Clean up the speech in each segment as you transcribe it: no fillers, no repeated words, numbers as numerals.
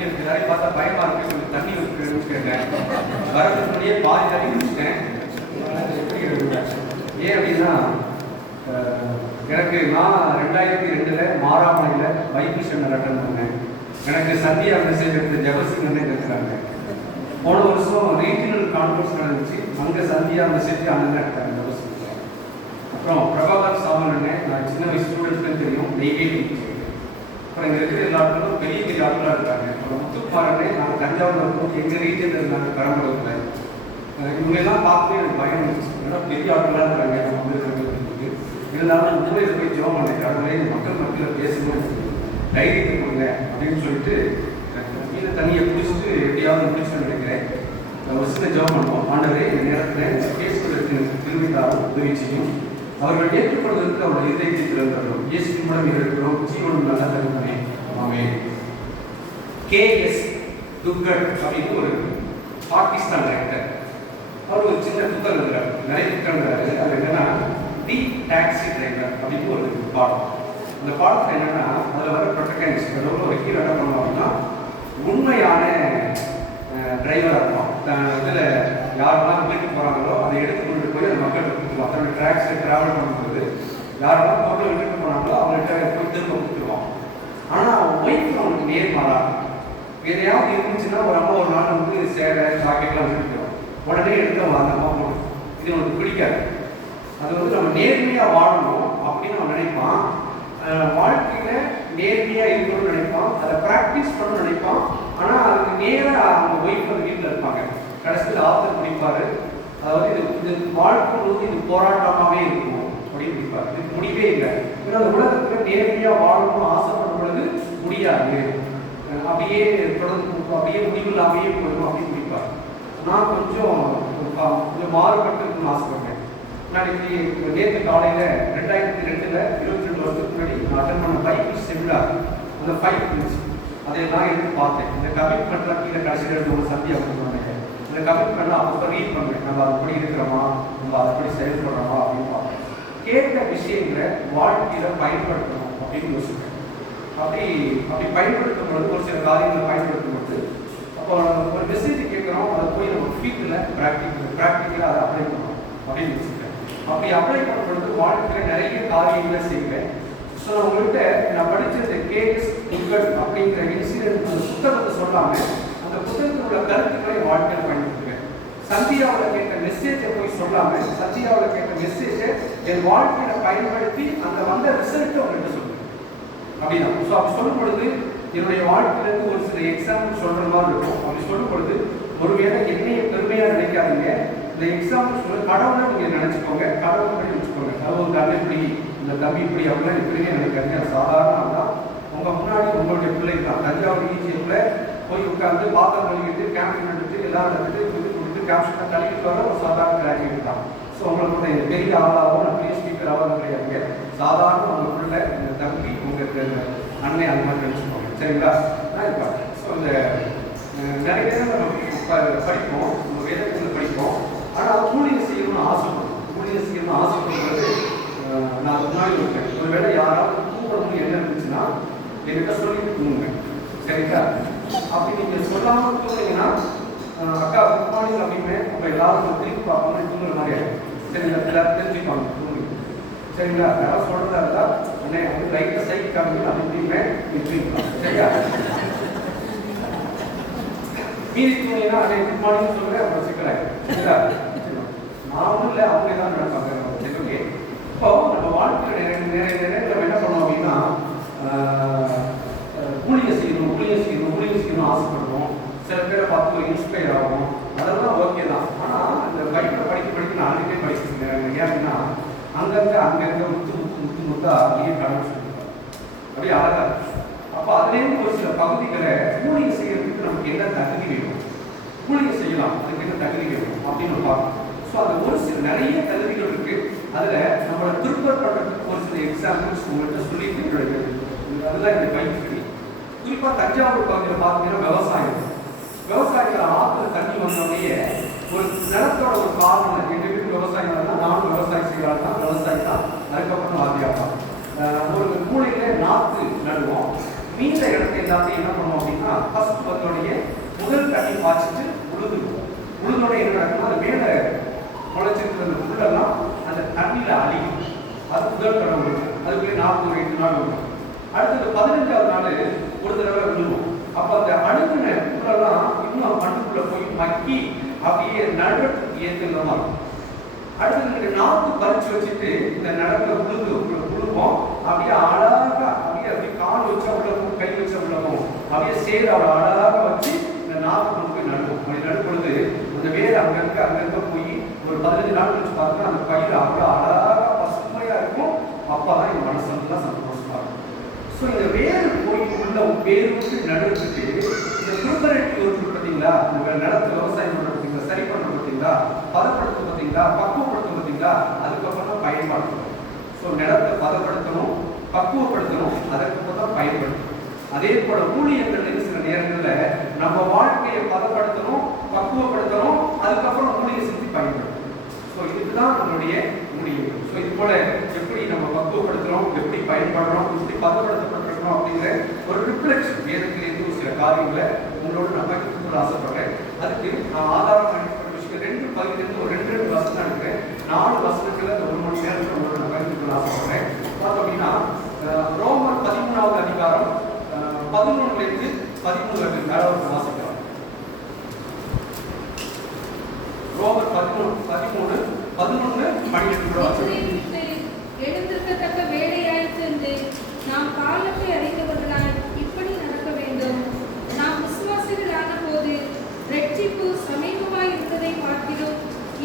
குடிக்கிறதுக்கு எல்லாரையும் பார்த்தா பயமா இருக்கு, கொஞ்சம் தண்ணி வச்சுக்கணும்னு கேட்டேன். வரதுக்கு முன்னாடியே பாதி தண்ணி குடிச்சிட்டேன். எப்படி எடுக்கிறேன் ஏன் அப்படின்னா, எனக்கு நான் 2002 மாராமணியில் பைபிள் செமினார் அட்டன் பண்ணேன். எனக்கு சந்தியா மெசேஜ் எடுத்து ஜெபசிங்கன்னு இருக்கிறாங்க. போன வருஷம் ரீஜனல் கான்ஃபரன்ஸ் நடந்துச்சு, அங்கே சந்தியா மெசேஜ் அண்ணன் எடுத்தாங்க ஜெபசிங்க. அப்புறம் பிரபாகர் சாமன் நான் சின்ன வயசு ஸ்டூடெண்ட்ஸ்க்கு தெரியும், டெய்லி டீச்சர். அப்புறம் இங்கே இருக்கிற எல்லா ஆட்களும் பெரிய பெரிய ஆட்களாக இருக்காங்க. அப்புறம் முத்துப்பாருன்னே நாங்கள் தஞ்சாவூரில் இருக்கோம், எங்கள் ரீஜனில் இருந்தாங்க பெரம்பலூரில். இவங்கெல்லாம் பார்த்து எனக்கு பயம் இருந்துச்சு, ஏன்னா பெரிய ஆட்களாக இருக்காங்க நம்ம வந்து. இருந்தாலும் மூலையில் போய் ஜோம் பண்ணேன், கடவுளே மக்கள் மத்தியில் பேசணும், தைரியத்தை கொடுங்க அப்படின்னு சொல்லிட்டு மீன் தண்ணியை குடிச்சிட்டு எப்படியாவது முடிச்சுன்னு நினைக்கிறேன். ஒரு சின்ன ஜோம் பண்ணுவோம். ஆண்டவரே இந்த நேரத்தில் பேசுவதற்கு திரும்பிட்டாலும் உதவி செய்யும். அவர்கள் ஏற்றுக்கொள்வதற்கு அவருடைய இதயத்தை திறந்தவர்கள் இயேசு மூலம் இருக்கிறோம், ஜீவனும் நல்ல தருணமே. ஆமென். கேஎஸ் துக்கட் அப்படின்னு ஒரு பாகிஸ்தான் டைரக்டர். அவர் ஒரு சின்ன புத்தகம் எழுதுறாரு, நிறைய புத்தகம் எழுதுறாரு. அது என்னன்னா தி டாக்ஸி டிரைவர் அப்படின்னு ஒரு பாடம். அந்த பாடத்தில் என்னன்னா, அதில் வர ப்ரொட்டகனிஸ்ட் ஒரு ஹீரோ என்ன பண்ணுவோம் அப்படின்னா, உண்மையான டிரைவராக இருக்கும். இதில் யாரெல்லாம் வீட்டுக்கு போகிறாங்களோ அதை எடுத்து கொண்டு போய் அந்த மக்கள்கிட்ட கொடுத்துருவான். தன்னுடைய ட்ராக்ஸில் ட்ராவல் பண்ணும்போது யாரெல்லாம் பொருளை விட்டுட்டு போனாங்களோ அவங்கள்ட்ட போய் திரும்ப கொடுத்துருவான். ஆனால் அவன் ஒய்ஃப் அவனுக்கு நேர்மாறா எதையாவது இருந்துச்சுன்னா, ஒரு அம்மா ஒரு நாள் வந்து சேலை ஜாக்கெட்லாம் விட்டுருவோம், உடனே எடுத்து அவன் அந்த அம்மா போடும். இது அவனுக்கு பிடிக்காது. அது வந்து நம்ம நேர்மையாக வாழணும் அப்படின்னு அவன் நினைப்பான். வாழ்க்கையில் நேர்மையாக இருக்கணும்னு நினைப்பான், அதை ப்ராக்டிஸ் பண்ணணும்னு நினைப்பான். ஆனால் அதுக்கு நேராக அவங்க ஒய்ஃப் வந்து வீட்டில் இருப்பாங்க. கடைசியில் ஆத்தர் முடிப்பார், அதாவது இது வாழ்க்கை வந்து இது போராட்டமாகவே இருக்கும் அப்படின்னு முடிப்பார். இதுக்கு முடிவே இல்லை. ஏன்னா அந்த உலகத்தில் நேர்மையாக வாழணும்னு ஆசைப்படும் பொழுது முடியாது, அப்படியே தொடர்ந்து அப்படியே முடிவு இல்லாமையே போயிடும் அப்படின்னு முடிப்பார். நான் கொஞ்சம் மாறுபட்டு இருக்குன்னு ஆசைப்பட்டேன். நாளைக்கு நேற்று காலையில் 2002 22 வருஷத்துக்கு முன்னாடி நான் அட்டன் பண்ண பைபிள் செமினார், அந்த 5 பிரின்சிபிள் அதையெல்லாம் எடுத்து பார்த்தேன். இந்த கமிட்மெண்ட்லாம் கீழே கடைசியில் எடுத்து ஒரு சந்தியா கொடுத்துருவாங்க. இந்த கமிட்மெண்ட்லாம் அப்போ ரீட் பண்ணுவேன், நம்ம அதுபடி இருக்கிறோமா, நம்ம அதுபடி செயல்படுறோமா அப்படின்னு பார்ப்பேன். கேட்ட விஷயங்களை வாழ்க்கையில் பயன்படுத்தணும் அப்படின்னு யோசிப்பேன். அப்படி பயன்படுத்தும் பொழுது ஒரு சில காரியங்களை பயன்படுத்தும் பொழுது, அப்போ ஒரு மெசேஜ் கேட்குறோம், அதை போய் நம்ம ஃபீல்டில் ப்ராக்டிக்கலாக அதை அப்ளை பண்ணணும் அப்படின்னு யோசிப்பேன். அப்படி அப்ளை பண்ணும் பொழுது வாழ்க்கையில் நிறைய காரியங்களை செய்வேன். ஸோ நான் உங்கள்கிட்ட நான் படித்தது கேஎஸ் துக்கட் அப்படிங்கிற இன்சிடென்ட் அந்த புத்தகத்தை சொல்லாமல் அந்த புத்தகத்தில் உள்ள கருத்துக்களை வாழ்க்கையில் பயன்படுத்துவேன். சந்தியாவில் கேட்ட மெசேஜை போய் சொல்லாமல் சந்தியாவில் கேட்ட மெசேஜை என் வாழ்க்கையில் பயன்படுத்தி அந்த வந்த ரிசல்ட்டை உங்கள்கிட்ட சொல்லுவேன் அப்படின்னா. ஸோ அப்படி சொல்லும் பொழுது என்னுடைய வாழ்க்கையிலேருந்து ஒரு சில எக்ஸாம்பிள் சொல்கிற மாதிரி இருக்கும். அப்படி சொல்லும் பொழுது ஒருவேளை என்னைய பெருமையாக நினைக்காதீங்க. இந்த எக்ஸாம்பிள் சொல்ல கடவுளை நீங்கள் நினச்சிக்கோங்க, கடவுள் படி வச்சுக்கோங்க. அது ஒரு தம்பி இப்படி, இந்த தம்பி இப்படி அப்படிலாம் இப்படியே நினைக்காதீங்க. சாதாரண தான் உங்கள் முன்னாடி உங்களுடைய பிள்ளை தான். தஞ்சாவூர் ஈஜிப்டில் போய் உட்காந்து பாத்திரம் கழுவிட்டு கேம்ப் எடுத்துட்டு எல்லாம் எடுத்துட்டு இது கொடுத்து கேம்ப்ஷன் கழுவிட்டு வர ஒரு சாதாரண கிராஜுவேட் தான். ஸோ உங்களுக்கு இந்த பெரிய ஆளாகவும் நான் பெரிய ஸ்பீக்கராகவும் கிடையாதுங்க. சாதாரண உங்கள் பிள்ளை, இந்த தம்பி, உங்களுக்கு அன்னை அந்த மாதிரி நினச்சிக்கோங்க, சரிங்களா? நான் இருப்பேன். ஸோ இந்த நிறைய பேர் நம்ம படிப்போம், நம்ம வேதத்தில் படிப்போம். ஆனால் ஊழியம் செய்யணும்னு ஆசைப்படும். ஊழியம் செய்யணும்னு ஆசைப்படுறது நான் முன்னாடி இருக்கேன். ஒரு வேளை யாராவது கூப்பிடணும்னு என்ன இருந்துச்சுன்னா என்கிட்ட சொல்லிட்டு தூங்குங்க, சரிங்களா? அப்படி நீங்கள் சொல்லாமல் தூங்குனீங்கன்னா அக்கா குட் மார்னிங் அப்படின்னு அப்போ எல்லாரும் திருப்பி பார்க்கணும் தூங்குற மாதிரி ஆகிடும். சரிங்களா? எல்லாரும் தெரிஞ்சுப்பாங்க தூங்கு, சரிங்களா? யாராவது சொல்கிறதா இருந்தால் அண்ணே வந்து லைட்டாக சைக்கிள் காமிங்க அப்படின்னே நீ தூங்கிக்கலாம், சரியா? மீறி தூங்கினா அண்ணே குட் மார்னிங் சொல்லுங்க, அப்புறம் சிக்கலாகிடும், சரிங்களா? நான் ஒன்றும் இல்லை, அவங்களே தான் நடப்பாங்க. ஓகே, இப்போ நம்ம வாழ்க்கையில் நிறைய நேரத்தில் என்ன பண்ணோம் அப்படின்னா ஊழியம் செய்யணும் ஆசைப்படுவோம். சில பேரை பார்த்து இன்ஸ்பயர் ஆகும், அதெல்லாம் ஓகே தான். ஆனால் அந்த பைக்கில் படிக்க நான் அன்றைக்கே படிச்சுருக்கேன். ஏன் அப்படின்னா அங்கங்கே முத்தா அப்படியே கடவுள் சொல்லியிருக்காங்க, அப்படியே அழகாக இருக்கும். அப்போ அதுலேருந்து ஒரு சில பகுதிகளை ஊழியம் செய்யறதுக்கு நமக்கு என்ன தகுதி வேணும், ஊழியம் செய்யலாம் அதுக்கு என்ன தகுதி வேணும் அப்படின்னு பார்க்கணும். ஸோ அந்த ஒரு சில நிறைய தகுதிகள் இருக்குது. அதில் நம்மளை திருப்பர் பண்ணுறதுக்கு ஒரு சில எக்ஸாம்பிள்ஸ் உங்கள்கிட்ட சொல்லிட்டு அதுதான் இந்த பயிற்சி. குறிப்பாக தஞ்சாவூர் பகுதியில் பார்த்தீங்கன்னா விவசாயிகள் ஆற்றுல தண்ணி வந்தோடனே ஒரு நிலத்தோட ஒரு காரணம், எங்கள் வீட்டு விவசாயிகள் தான், நானும் விவசாயம் செய்யலாம் தான், அதுக்கப்புறம் வாத்தியாப்பா ஒரு மூலையில் நாற்று நடுவோம். மீத இடத்தை எல்லாத்தையும் என்ன பண்ணுவோம் அப்படின்னா ஃபர்ஸ்ட் பத்தோடைய முதல் தண்ணி பாய்ச்சிட்டு உழுதோட என்ன நடக்கும்னா அது மேல முளைச்சிருக்கிற புல்லெல்லாம் அந்த தண்ணியில அழியும். அது முதல் தடவை. அதுக்குள்ளே 45 நாள் வரும். அடுத்தது 15வது நாள் ஒரு தடவை விழுவோம். அப்போ அந்த அழுகுன புல்லெல்லாம் இன்னும் மண்ணுக்குள்ள போய் மக்கி அப்படியே நடுறதுக்கு ஏற்றுமா இருக்கும். அடுத்தது நாக்கு பறிச்சு வச்சுட்டு இந்த நடக்கிற உழுவோம். அப்படியே அழகா அப்படியே கால் வச்சா உள்ளவும் கை வச்சா உள்ளவும் அப்படியே சேர அவ்வளோ அழகாக வச்சு இந்த நாக்கு கொண்டு போய் நடுவோம். அப்படி நடுப்பொழுது அந்த வேறு அங்கங்க போய் ஒரு 15 நாள் கழிச்சு பார்த்தா அந்த பயிர் அவ்வளோ அழகாக பசுமையா இருக்கும். அப்பதான் என் மனசுலாம் சந்தோஷமா இருக்கும். ஸோ இந்த வேறு போய் உள்ள வேறு விட்டு நடுறதுக்கு இந்த ப்ரிப்பரேட்டிவ் ஒர்க் பார்த்தீங்களா, இந்த நிலத்தை விவசாயம் பண்ணுறது பார்த்தீங்களா, சரி பண்ணுறது பார்த்தீங்களா, பதப்படுத்த பார்த்தீங்களா, பக்குவப்படுத்த பார்த்தீங்களா, அதுக்கப்புறம் தான் பயன்படுத்தணும். ஸோ நிலத்தை பதப்படுத்தணும், பக்குவப்படுத்தணும், அதற்கப்புறம் தான் பயன்படுத்தணும். அதே போல ஊழியர்கள் சில நேரங்களில் நம்ம வாழ்க்கையை பதப்படுத்தணும், பக்குவப்படுத்தணும், அதுக்கப்புறம் ஊழியை செஞ்சு பயன்படுத்தணும். ஸோ இதுதான் நம்மளுடைய முடிவு. ஸோ இது போல எப்படி நம்ம பக்குவப்படுத்துறோம், எப்படி பயன்படுறோம், எப்படி பதப்படுத்தப்பட்டிருக்கிறோம் அப்படிங்கிற ஒரு ரிஃப்ளெக்ஷன் வேதத்திலேருந்து ஒரு சில காரியங்களை உங்களோடு நான் பகிர்ந்து ஆசைப்படுறேன். அதுக்கு நான் ஆதாரம் அனுப்பப்பட்ட விஷயம் 2 பகுதியிலிருந்து ஒரு 2 வசனம் எடுக்கிறேன். 4 வசனத்துல அந்த 1 மணி நேரத்தில் உங்களோட நான் பகிர்ந்து ஆசைப்படுறேன். பார்த்தோம் அப்படின்னா ரோமர் 13வது அதிகாரம் 11லிருந்து 13 வரைக்கும் வாசிக்கலாம். ரோமர் 13 11 12 எழுந்திருக்கத்தக்க வேலையாயிற்று என்று நாம் காலத்தை அறிந்தவர்களாய் இப்படி நடக்க வேண்டும். நாம் விசுவாசிகளான போது ரட்சிப்பு சமீபமாய் இருந்ததை பார்க்கிறோம்.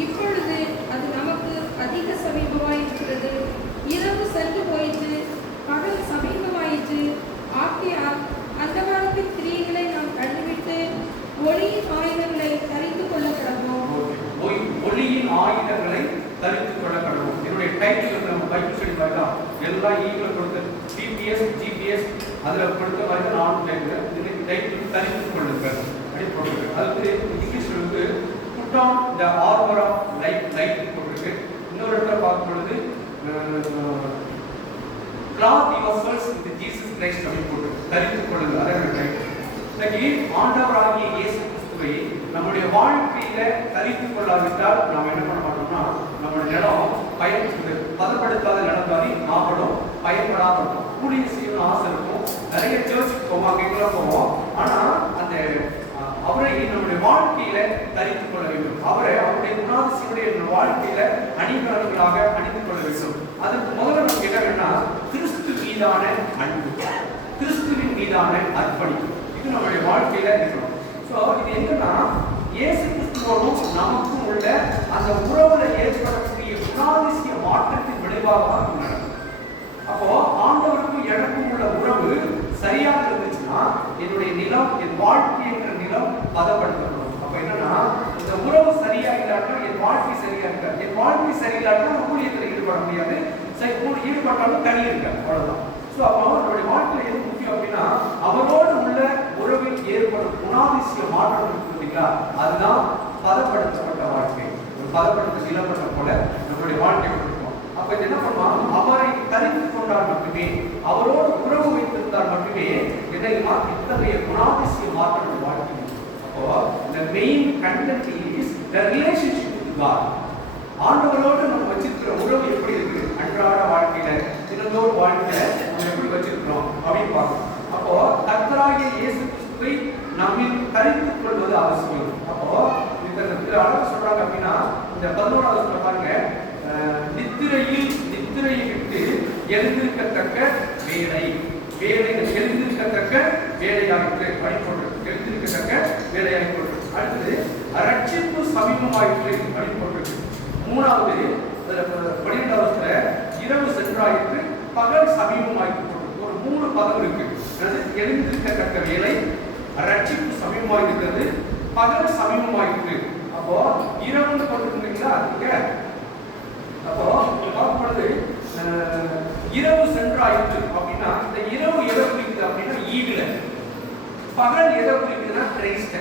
இப்பொழுது அது நமக்கு அதிக சமீபமாய் இருக்கிறது. இரவு சென்று போயிற்று, பகல் சமீபமாயிற்று. ஆகையால் அந்த காலத்தின் கிரியைகளை நாம் கண்டுவிட்டு ஒளியின் ஆயுதங்களை தரித்துக் கொள்ள கடவோம். ஒளியின் ஆயுதங்களை தரித்துக் கொள்ள கடவோம். என்னுடைய டைட்டில் நம்ம பைபிள் ஸ்டடி பார்க்கலாம். எல்லாம் ஈக்குவல் கொடுத்து பிபிஎஸ் ஜிபிஎஸ் அதில் கொடுத்த மாதிரி தான் நானும் கேட்குறேன். இதுக்கு டைட்டில் தரித்துக் கொள்ளுங்கள் அப்படி போட்டிருக்கு. அதுக்கு இங்கிலீஷ் வந்து put on the armour of light போட்டிருக்கு. இன்னொரு இடத்துல பார்க்கும் பொழுது clothe yourselves with Jesus Christ அப்படின்னு போட்டிருக்கு. தரித்துக் கொள்ளுங்கள். அதான் டைட்டில். இன்னைக்கு ஆண்டவராகிய இயேசு கிறிஸ்துவை நம்முடைய வாழ்க்கையில தரித்துக் கொள்ளாவிட்டால் நாம் என்ன பண்ண மாட்டோம்னா நம்முடைய நிலம் பதப்படுத்தாத நிலம் மாதிரி நாமளும் பயன்படாத இருக்கும். ஊழியம் செய்யணும்னு ஆசை இருக்கும். நிறைய சர்ச்சுக்கு போவோம், அங்கெல்லாம் போவோம். ஆனா அந்த அவரை நம்முடைய வாழ்க்கையில தரித்துக் கொள்ள வேண்டும். அவருடைய குணாதிசயங்களை வாழ்க்கையில அணிகலன்களாக அணிந்து கொள்ள வேண்டும். அதுக்கு முதல்ல நமக்கு என்ன வேணும்னா கிறிஸ்து மீதான அன்பு, கிறிஸ்துவின் மீதான அர்ப்பணிப்பு, இது நம்முடைய வாழ்க்கையில இருக்கணும். ஸோ இது என்னன்னா இயேசு கிறிஸ்துவோடும் நமக்கும் உள்ள அந்த உறவுல ஏற்படக்கூடிய குணாதிசய மாற்றத்தின் விளைவாக தான் நடக்கும். அப்போ ஆண்டவருக்கும் எனக்கும் உள்ள உறவு சரியாக இருந்துச்சுன்னா என்னுடைய நிலம், என் வாழ்க்கை என்ற நிலம் பதப்படுத்தப்படும். அப்ப என்னன்னா இந்த உறவு சரியா இல்லாட்டா என் வாழ்க்கை சரியா இருக்காது. என் வாழ்க்கை சரியில்லாட்டா ஊழியத்தில் ஈடுபட முடியாது. ஈடுபட்டாலும் தனி இருக்காது, அவ்வளவுதான். ஸோ அப்போ நம்மளுடைய வாழ்க்கையில் எது முக்கியம் அப்படின்னா அவரோடு உள்ள உறவில் ஏற்படும் குணாதிசய மாற்றம் பார்த்தீங்களா, அதுதான் பதப்படுத்தப்பட்ட வாழ்க்கை. ஒரு பதப்படுத்த நிலப்பட்ட போல நம்மளுடைய வாழ்க்கை கொடுக்கும். அப்ப இது என்ன பண்ணுவோம், அவரை தரித்துக் கொண்டால் மட்டுமே, அவரோடு உறவு வைத்திருந்தால் மட்டுமே என்னைக்குமா இத்தகைய குணாதிசய மாற்றம் வாழ்க்கை. அப்போ the main content is the relationship with God. ஆண்டவரோடு நம்ம வச்சிருக்கிற உறவு எப்படி இருக்கு, அன்றாட வாழ்க்கையில தினந்தோறு வாழ்க்கையில நம்ம எப்படி வச்சிருக்கிறோம் அப்படின்னு பார்க்கணும். அப்போ கர்த்தராகிய இயேசு கிறிஸ்துவை நம்மில் தரித்துக் கொள்வது அவசியம். அப்போ இந்த அழகு சொல்றாங்க அப்படின்னா இந்த 11வது பாருங்க, நித்திரையை விட்டு எழுந்திருக்கத்தக்க வேலை எழுந்திருக்கத்தக்க வேலையாயிற்று அப்படின்னு போட்டிருக்கு. எழுந்திருக்கத்தக்க வேலையாகி போட்டிருக்கு. அடுத்தது ரட்சிப்பு சமீபமாயிற்று அப்படின்னு போட்டிருக்கு. 3வது 12வது இரவு சென்றாயிற்று, பகல் சமீபமாயிற்று போட்டிருக்கு. ஒரு 3 பதம் இருக்கு. எழுந்திருக்கத்தக்க வேலை, ரட்சிப்பு சமீபமாயிருக்கிறது, பகல் சமீபமாயிற்று. அப்போ இரவுன்னு போட்டுருக்கீங்களா, அதுக்கு அப்போ பார்க்கும் பொழுது இரவு சென்றாயிற்று அப்படின்னா இந்த இரவு எதை குறிக்குது அப்படின்னா ஈவில, பகல் எதை குறிக்குதுன்னா கிரைஸ்ட்.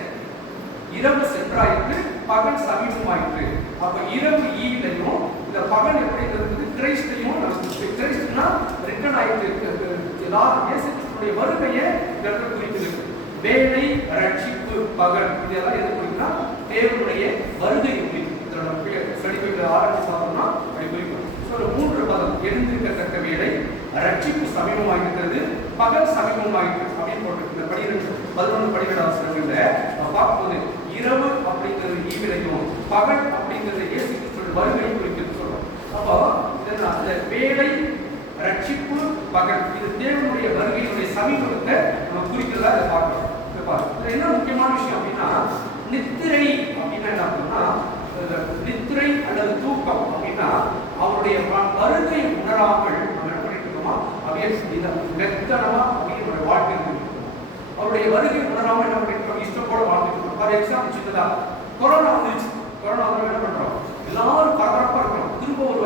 இரவு சென்றாயிற்று, பகல் சமீபமாயிற்று. அப்ப இரவு ஈவிலையும் இந்த பகல் எப்படி இருந்தது கிரைஸ்டையும் கிரைஸ்ட்னா ரிட்டர்ன் ஆயிட்டு கிறிஸ்துடைய வருகையை இந்த இடத்துல குறிக்குது. வேலை, ரட்சிப்பு, பகல் இதெல்லாம் எது குறிக்குன்னா தேவனுடைய வருகையை குறிக்கும். இதோட ஸ்டடி ஆரம்பிச்சு பார்த்தோம்னா அப்படி குறிக்கும். ஸோ மூன்று பதம், எழுந்திருக்கத்தக்க வேலை, ரட்சிப்பு சமீபமாகிறது, பகல் சமீபமாகிறது அப்படின்னு போட்டு இந்த 11 12 வசனங்கள்ல பார்க்கும்போது இரவு அப்படிங்கிறது ஈவிலையும், பகல் அப்படிங்கிறது இயேசு கிறிஸ்துவின் வருகையை குறிக்கிறது சொல்றோம். அப்போ இதனால் இந்த வேலை, ரட்சிப்பு, பகல் இது தேவனுடைய வருகையினுடைய சமீபத்தை நம்ம குறிக்கிறதா இதை பார்க்கிறோம். இதுல என்ன முக்கியமான விஷயம் அப்படின்னா, நித்திரை அப்படின்னா என்ன அப்படின்னா, நித்திரை அல்லது தூக்கம் அப்படின்னா அவருடைய வருகை உணராமல் நம்ம என்ன பண்ணிட்டு இருக்கோமா, அப்படியே மெத்தனமா அப்படியே வாழ்க்கை இருக்கோம். அவருடைய வருகை உணராமல் என்ன பண்ணிட்டு இருக்கோம், இஷ்டப்போட வாழ்ந்துட்டு இருக்கோம். ஃபார் எக்ஸாம்பிள் சின்னதா கொரோனா வந்துருச்சு. கொரோனா வந்து என்ன பண்றோம், எல்லாரும் பரபரப்பா இருக்கிறோம். திரும்ப ஒரு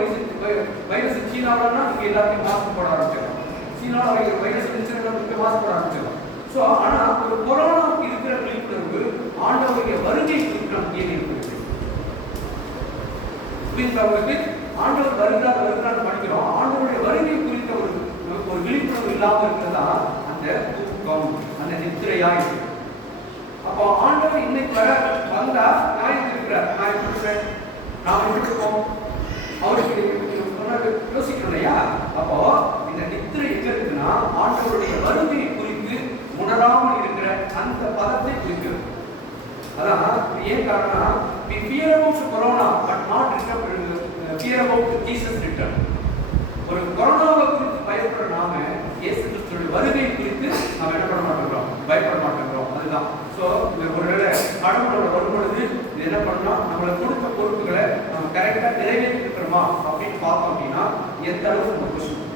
வைரஸ் சீனாவிலன்னா இங்க எல்லாத்தையும் மாஸ்க் போட ஆரம்பிச்சிடலாம். சீனாவில் வைரஸ் இருந்துச்சுன்னா மாஸ்க் போட ஆரம்பிச்சிடலாம். ஸோ ஆனா ஒரு கொரோனா இருக்கிற விழிப்புணர்வு ஆண்டவருடைய வருகை குறித்து நமக்கு ஏன் இருக்குது புரிந்தவர்களுக்கு ஆண்டவர் வருகிறான்னு படிக்கிறோம். ஆண்டவருடைய வருகை குறித்த ஒரு விழிப்புணர்வு இல்லாமல் இருக்கிறதா அந்த தூக்கம், அந்த நித்திரையா இருக்கு. அப்போ ஆண்டவர் இன்னைக்கு வந்தா நான் இருக்கிறார், நான் எப்படி நாம் எப்படி இருக்கோம் அவருக்கு யோசிக்கணும் இல்லையா? அப்போ இந்த நித்திரை எங்க இருக்குன்னா ஆண்டவருடைய வருகையை குறித்து உணராமல் இருக்கிற அந்த பதத்தை குறிக்கிறது. அதான் ஏன் காரணம்னா, we fear about corona but not fear about Jesus return. ஒரு கொரோனாவை குறித்து பயப்படுற நாம இயேசு கிறிஸ்துவின் வருகை குறித்து நாம என்ன பண்ண மாட்டோம், பயப்பட மாட்டோம். அதுதான். ஸோ ஒருவேளை கடவுளோட வரும்பொழுது இது என்ன பண்ணோம், நம்மளை கொடுத்த பொறுப்புகளை நம்ம கரெக்டாக நிறைவேற்றி இருக்கிறோமா அப்படின்னு பார்த்தோம் அப்படின்னா எந்த அளவுக்கு நம்ம கொஸ்டின்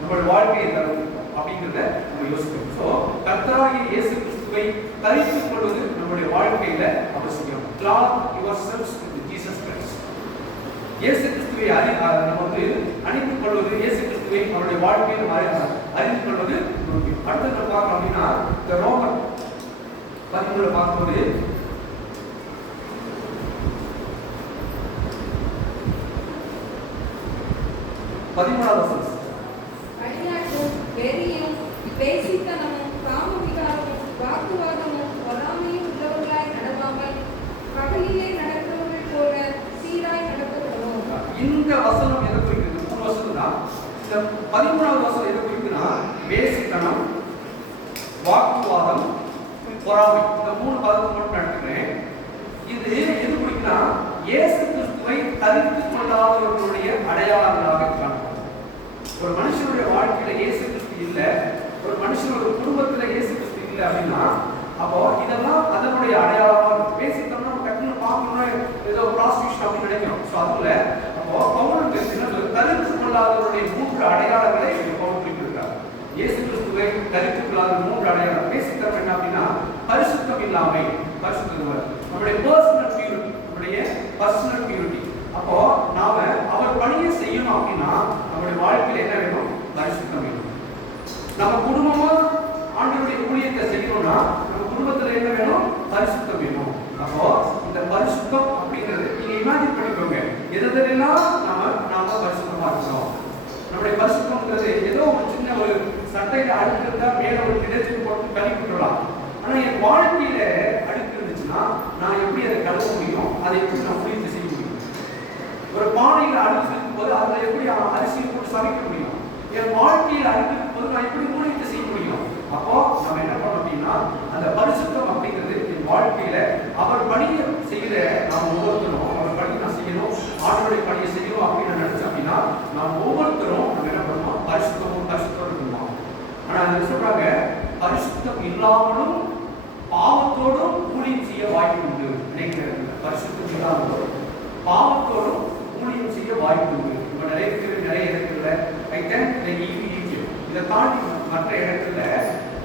நம்மளோட வாழ்க்கை எந்த அளவுக்கு அப்படிங்கிறத நம்ம யோசிக்கணும். ஸோ கர்த்தராகிய இயேசு கிறிஸ்துவை தரித்துக் கொள்வது நம்முடைய வாழ்க்கையில அவசியம். clothe yourselves with Jesus Christ. இயேசு கிறிஸ்துவை நம்ம வந்து அணிந்து கொள்வது, இயேசு கிறிஸ்துவை நம்முடைய வாழ்க்கையில் அறிந்து கொள்வது முக்கியம். அடுத்த பார்க்கணும் அப்படின்னா இந்த ரோமர் 13 பார்க்கும்போது பேசித்தனமும் காமவிகாரமும் வாக்குவாதமும் பொறாமையும் உள்ளவர்களாய் நடவாமல் பகலிலே நடக்கிறவர்கள் போல சீராய் நடக்கப்படுவோம். இந்த வசனம் எதை குறிக்கிறது? 3 வசனம் தான். இந்த 13வது வசனம் எதை குறிக்குதுன்னா பேசித்தனம், வாக்குவாதம், பொறாமை. இந்த 3 பதத்தை மட்டும் எடுத்துக்கிறேன். இது எது குறிக்குன்னா இயேசு கிறிஸ்துவை தரித்துக் கொள்ளாதவர்களுடைய அடையாளங்களாக காணப்படும். ஒரு மனுஷனுடைய வாழ்க்கையில இயேசு கிறிஸ்து இல்லை, ஒரு மனுஷனோட குடும்பத்துல இயேசு கிறிஸ்து இல்லை அப்படின்னா அப்போ இதெல்லாம் அதனுடைய அடையாளமா பேசிட்டோம்னா டக்குன்னு பார்க்கணும்னா ஏதோ ப்ராஸ்டியூஷன் அப்படின்னு நினைக்கிறோம். ஸோ அதுல அப்போ பவுல் தரித்துக் கொள்ளாதவருடைய 3 அடையாளங்களை பவுல் குறிப்பிட்டிருக்காங்க. இயேசு கிறிஸ்துவை தரித்துக் கொள்ளாத 3 அடையாளம். பேசித்தனம் என்ன அப்படின்னா பரிசுத்தம் இல்லாமை, பரிசுத்தம் நம்முடைய பர்சனல் பியூரிட்டி, நம்முடைய பர்சனல் பியூரிட்டி. அப்போ நாம அவர் பணியை செய்யணும் அப்படின்னா நம்முடைய வாழ்க்கையில என்ன வேணும், பரிசுத்தம் வேணும். நம்ம குடும்பமா ஆண்டவருடைய ஊழியத்தை செய்யணும்னா நம்ம குடும்பத்துல என்ன வேணும், பரிசுத்தம் வேணும். அப்போ இந்த பரிசுத்தம் அப்படிங்கிறது நீங்க இமேஜின் பண்ணிக்கோங்க, எதெல்லாம் நாம பரிசுத்தமா இருக்கணும். நம்முடைய பரிசுத்தம்ங்கிறது ஏதோ ஒரு சின்ன ஒரு சட்டையில அழுக்கு இருந்தா மேல ஒரு கிடச்சி போட்டு கழுவி விட்டுறலாம். ஆனா என் வாழ்க்கையில அழுக்கு இருந்துச்சுன்னா நான் எப்படி அதை கழுவ முடியும், அதை எப்படி நான் ஊழியத்தை செய்ய முடியும்? ஒரு பானையில அழுக்கு இருக்கும் போது அதுல எப்படி அரிசியை போட்டு சமைக்க முடியும்? என் வாழ்க்கையில் அழுக்கு போது நான் எப்படி ஊழியத்தை செய்ய முடியும்? அப்போ நம்ம என்ன பண்ணோம் அப்படின்னா அந்த பரிசுத்தம் அப்படிங்கிறது என் வாழ்க்கையில அவர் பணியை செய்யற நாம் ஒவ்வொருத்தரும் அவர் பணியை நான் செய்யணும், ஆண்டவருடைய பணியை செய்யணும் அப்படின்னு நினைச்சோம் அப்படின்னா நாம் ஒவ்வொருத்தரும் நம்ம என்ன பண்ணணும், பரிசுத்தம் இருக்கணும். ஆனா அது சொல்றாங்க பரிசுத்தம் இல்லாமலும் பாவத்தோடும் ஊழியம் செய்ய வாய்ப்பு உண்டு. நினைக்கிறேன் பரிசுத்தம் இல்லாமலும் பாவத்தோடும் ஊழியம் செய்ய வாய்ப்பு உண்டு. இப்போ நிறைய இடத்துல இதை தாண்டி மற்ற இடத்துல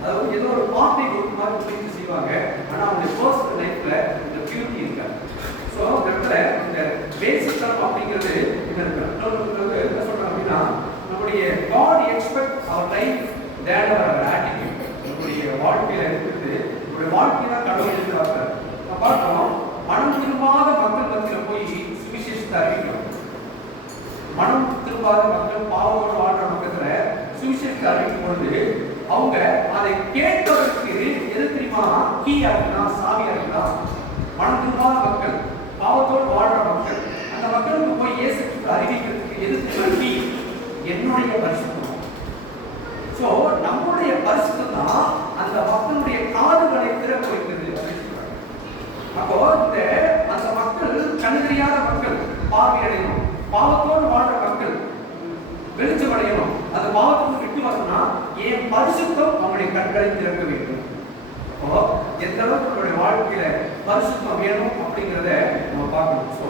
அதாவது ஏதோ ஒரு பார்ட்டி குரூப் மாதிரி ஊழியம் செய்வாங்க. ஆனா அவங்க பர்சனல் லைஃப்ல இந்த பியூரிட்டி இருக்காது. ஸோ இந்த இடத்துல இந்த பேசிக் அப்படிங்கிறது என்ன இருக்கு என்ன சொல்றாங்க அப்படின்னா நம்முடைய God expects our life than our attitude. நம்முடைய வாழ்க்கையில இருக்கிறது நம்முடைய வாழ்க்கை தான் கடவுள் எதிர்பார்க்கிறார். பார்த்தோம் மனம் திரும்பாத மக்கள் மத்தியில போய் சுவிசேஷத்தை அறிவிக்கிறோம். மனம் திரும்பாத மக்கள் பாவத்தோடு வாழ்ற பக்கத்துல சுவிசேஷத்தை அறிவிக்கும் பொழுது அவங்க அதை கேட்பதற்கு எது தெரியுமா கீயா இருந்தா சாவியா இருந்தா மனம் திரும்பாத மக்கள், பாவத்தோடு வாழ்ற மக்கள், அந்த மக்களுக்கு போய் இயேசு அறிவிக்கிறதுக்கு எது தெரியுமா என்னுடைய பரிசுத்தம். சோ நம்முடைய பரிசுத்தம் தான் அந்த மக்களுடைய காதுகளை திறக்க வைக்கிறது. அப்போ இந்த அந்த மக்கள் கண் தெரியாத மக்கள் பார்வையடையணும், பாவத்தோடு வாழ்ற மக்கள் வெளிச்சம் அடையணும். அந்த பாவத்துக்கு விட்டு வரணும்னா என் பரிசுத்தம் அவங்களுடைய கண்களை திறக்க வேண்டும். அப்போ எந்த அளவுக்கு நம்மளுடைய வாழ்க்கையில பரிசுத்தம் வேணும் அப்படிங்கிறத நம்ம பார்க்கணும். ஸோ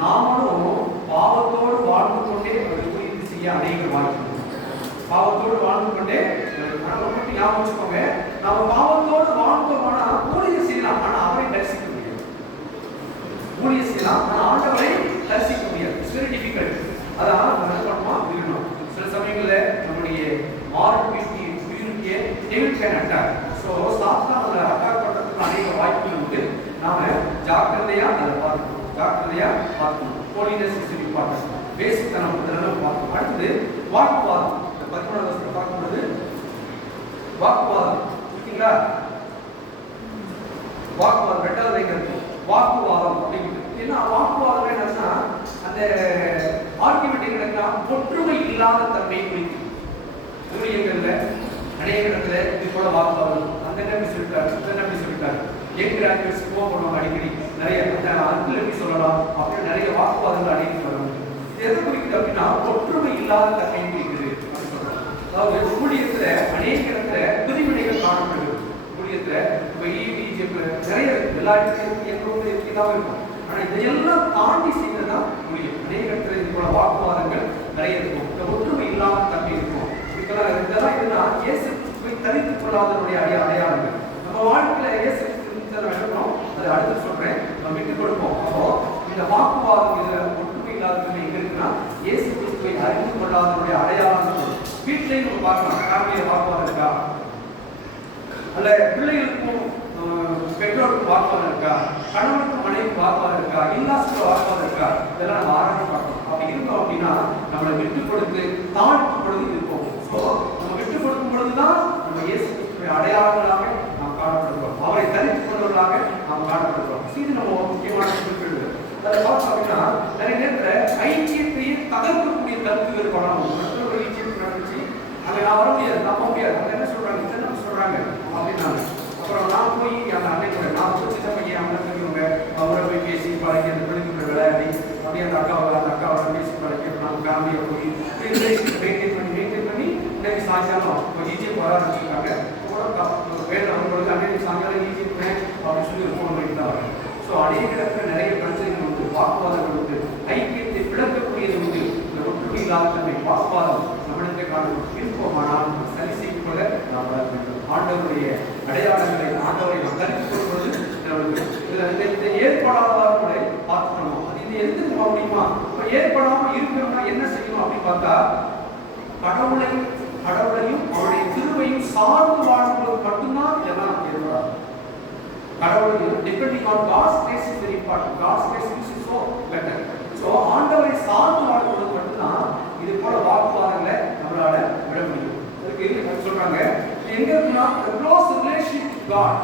நாமளும் பாவத்தோடு வாழ்ந்து கொண்டே ஊழியத்தை செய்ய அநேகர் வாழ்க்கணும். பாவத்தோடு வாழ்ந்து கொண்டே ரொம்ப ஞாபகம் வச்சுக்கோங்க, நம்ம பாவத்தோடு வாழ்ந்தோம்னா ஊழியம் செய்யலாம், ஆனா அவரை தரிசிக்க முடியாது. ஊழியம் செய்யலாம், ஆனா ஆண்டவரை தரிசிக்க முடியாது. It's very difficult. அதான் நம்ம என்ன பண்ணுமா இருக்கணும். சில சமயங்களில் நம்முடைய ஆரோக்கியத்தை உயிருக்கு டெவில் அட்டாக். ஸோ சாத்தான் அதை அட்டாக் பண்ணுறதுக்கு அநேக வாய்ப்புகள் உண்டு. நாம ஜாக்கிரதையா அதை பார்க்கணும், ஜாக்கிரதையா பார்க்கணும். Holiness is important. பேசித்தனம் இதெல்லாம் பார்க்கணும். அடுத்தது வாக்குவாதம். 11வது வசனத்தை பார்க்கும்போது வாக்குவாதம் இருக்கீங்களா? வாக்குவாதம் 2வது இருக்கும் வாக்குவாதம் அப்படிங்கிறது. ஏன்னா வாக்குவாதம் என்னன்னா அந்த ஆர்குமெண்ட் என்னன்னா ஒற்றுமை இல்லாத தன்மை குறிக்கும். ஊழியர்கள்ல அநேக இடத்துல இது போல வாக்குவாதம், அந்த எப்படி சொல்லிட்டாரு, இந்த எப்படி சொல்லிட்டாரு, கிராஜுவேட்ஸ் போகணும் அடிக்கடி நிறைய அங்கிள் எப்படி சொல்லலாம் அப்படின்னு நிறைய வாக்குவாதங்கள் அடிக்கடி வரும். இது எதை குறிக்குது அப்படின்னா ஒற்றுமை இல்லாத தன்மை குறிக்குது அப்படின்னு சொல்றாங்க. அதாவது ஊழியத்துல அநேக இடத்துல பிரிவினைகள் காணப்படுது. ஊழியத்துல இப்போ பிஜேபி நிறைய எல்லா இடத்துலையும் எங்களுடைய தான் இருக்கும். ஆனா இதையெல்லாம் தாண்டி செய்யறதுதான் ஊழியம். அநேக இடத்துல இது போல வாக்குவாதங்கள் நிறைய இருக்கும். இந்த ஒற்றுமை இல்லாத தன்மை இருக்கும். இதெல்லாம் இதுனா இயேசு போய் தரித்துக் கொள்ளாதனுடைய அடையாளங்கள். நம்ம வாழ்க்கையில இயேசு வேணும், அதை அடுத்து சொல்றேன், நம்ம விட்டுக் கொடுப்போம். அப்போ இந்த வாக்குவாதம் இதுல ஒற்றுமை இல்லாத எங்க இருக்குன்னா இயேசு கிறிஸ்துவை அறிந்து கொள்ளாதனுடைய அடையாளம். வீட்டிலையும் நம்ம பார்க்கலாம், ஃபேமிலியில வாக்குவாதம் இருக்கா, அல்ல பிள்ளைகளுக்கும் பெற்றோருக்கும் வாக்குவாதம் இருக்கா, கணவனுக்கும் மனைவிக்கு வாக்குவாதம் இருக்கா, இல்லாசுக்கு வாக்குவாதம் இருக்கா, இதெல்லாம் நம்ம ஆராய்ச்சி பார்க்கணும். அப்படி இருந்தோம் அப்படின்னா நம்மளை விட்டுக் கொடுத்து தாழ்த்தும் பொழுது இருப்போம். ஸோ நம்ம விட்டுக் கொடுக்கும் பொழுதுதான் நம்ம இயேசு கிறிஸ்துவை அடையாளங்களாக நாம் காணப்படுகிறோம், அவரை தரித்துக் கொண்டவர்களாக நாம் காணப்படுகிறோம். இது நம்ம முக்கியமான குறிப்பிடுது. அதை பார்த்தோம் அப்படின்னா நிறைய நேரத்தில் ஐக்கியத்தையே தகர்க்கக்கூடிய கருத்துகள் பண்ணணும். மற்றொரு ஐக்கியம் நடந்துச்சு, அங்கே நான் வர முடியாது, நான் போக முடியாது, அவங்க என்ன சொல்றாங்க, என்ன சொல்றாங்க அப்படின்னாங்க. அப்புறம் நான் போய் அந்த அன்னை கூட நான் போய் சின்ன பையன் அவங்க தெரியுங்க, அவரை போய் பேசி பழகி அந்த பிள்ளைங்க விளையாடி அப்படியே அந்த அக்காவோட பேசி பழகி நான் ஃபேமிலியை போய் மெயின்டைன் பண்ணி இன்னைக்கு சாயங்காலம் இப்போ ஈஜிப்ட் வர ஆரம்பிச்சிருக்காங்க. வேலை அவங்களுக்கு அன்னைக்கு சாயங்காலம் ஈஜிப்ட் அப்படின்னு சொல்லி ஒரு ஃபோன் பண்ணிட்டு தான் வராங்க. ஸோ அநேக இடத்துல நிறைய பிரச்சனைகள் உண்டு, வாக்குவாதங்கள் உண்டு, ஐக்கியத்தை விளக்கக்கூடியது உண்டு. இந்த ஒற்றுமை இல்லாத தன்மை வாக்குவாதம் நம்மிடத்தை காணும் இருப்போமானால் சரி செய்து கொள்ள நாம் வர வேண்டும். ஆண்டவருடைய அடையாளங்களை ஆண்டவரை நாம் கருத்து கொள்வது ஏற்படாதவர்களை பார்த்துக்கணும். அது இது எதுக்கு முடியுமா? இப்போ ஏற்படாமல் இருக்கணும்னா என்ன செய்யணும் அப்படின்னு பார்த்தா கடவுளையும் அவருடைய திருவையும் சார்ந்து வாழ்வது மட்டும்தான் இதெல்லாம் ஏற்படாது. கடவுளையும் depending on God's grace is very important. God's grace is so better. So ஆண்டவரை சார்ந்து வாழ்வது மட்டும்தான் இது போல வாக்குவாதங்களை நம்மளால விட முடியும். அதுக்கு சொல்றாங்க எங்க இருக்குன்னா close relationship with God,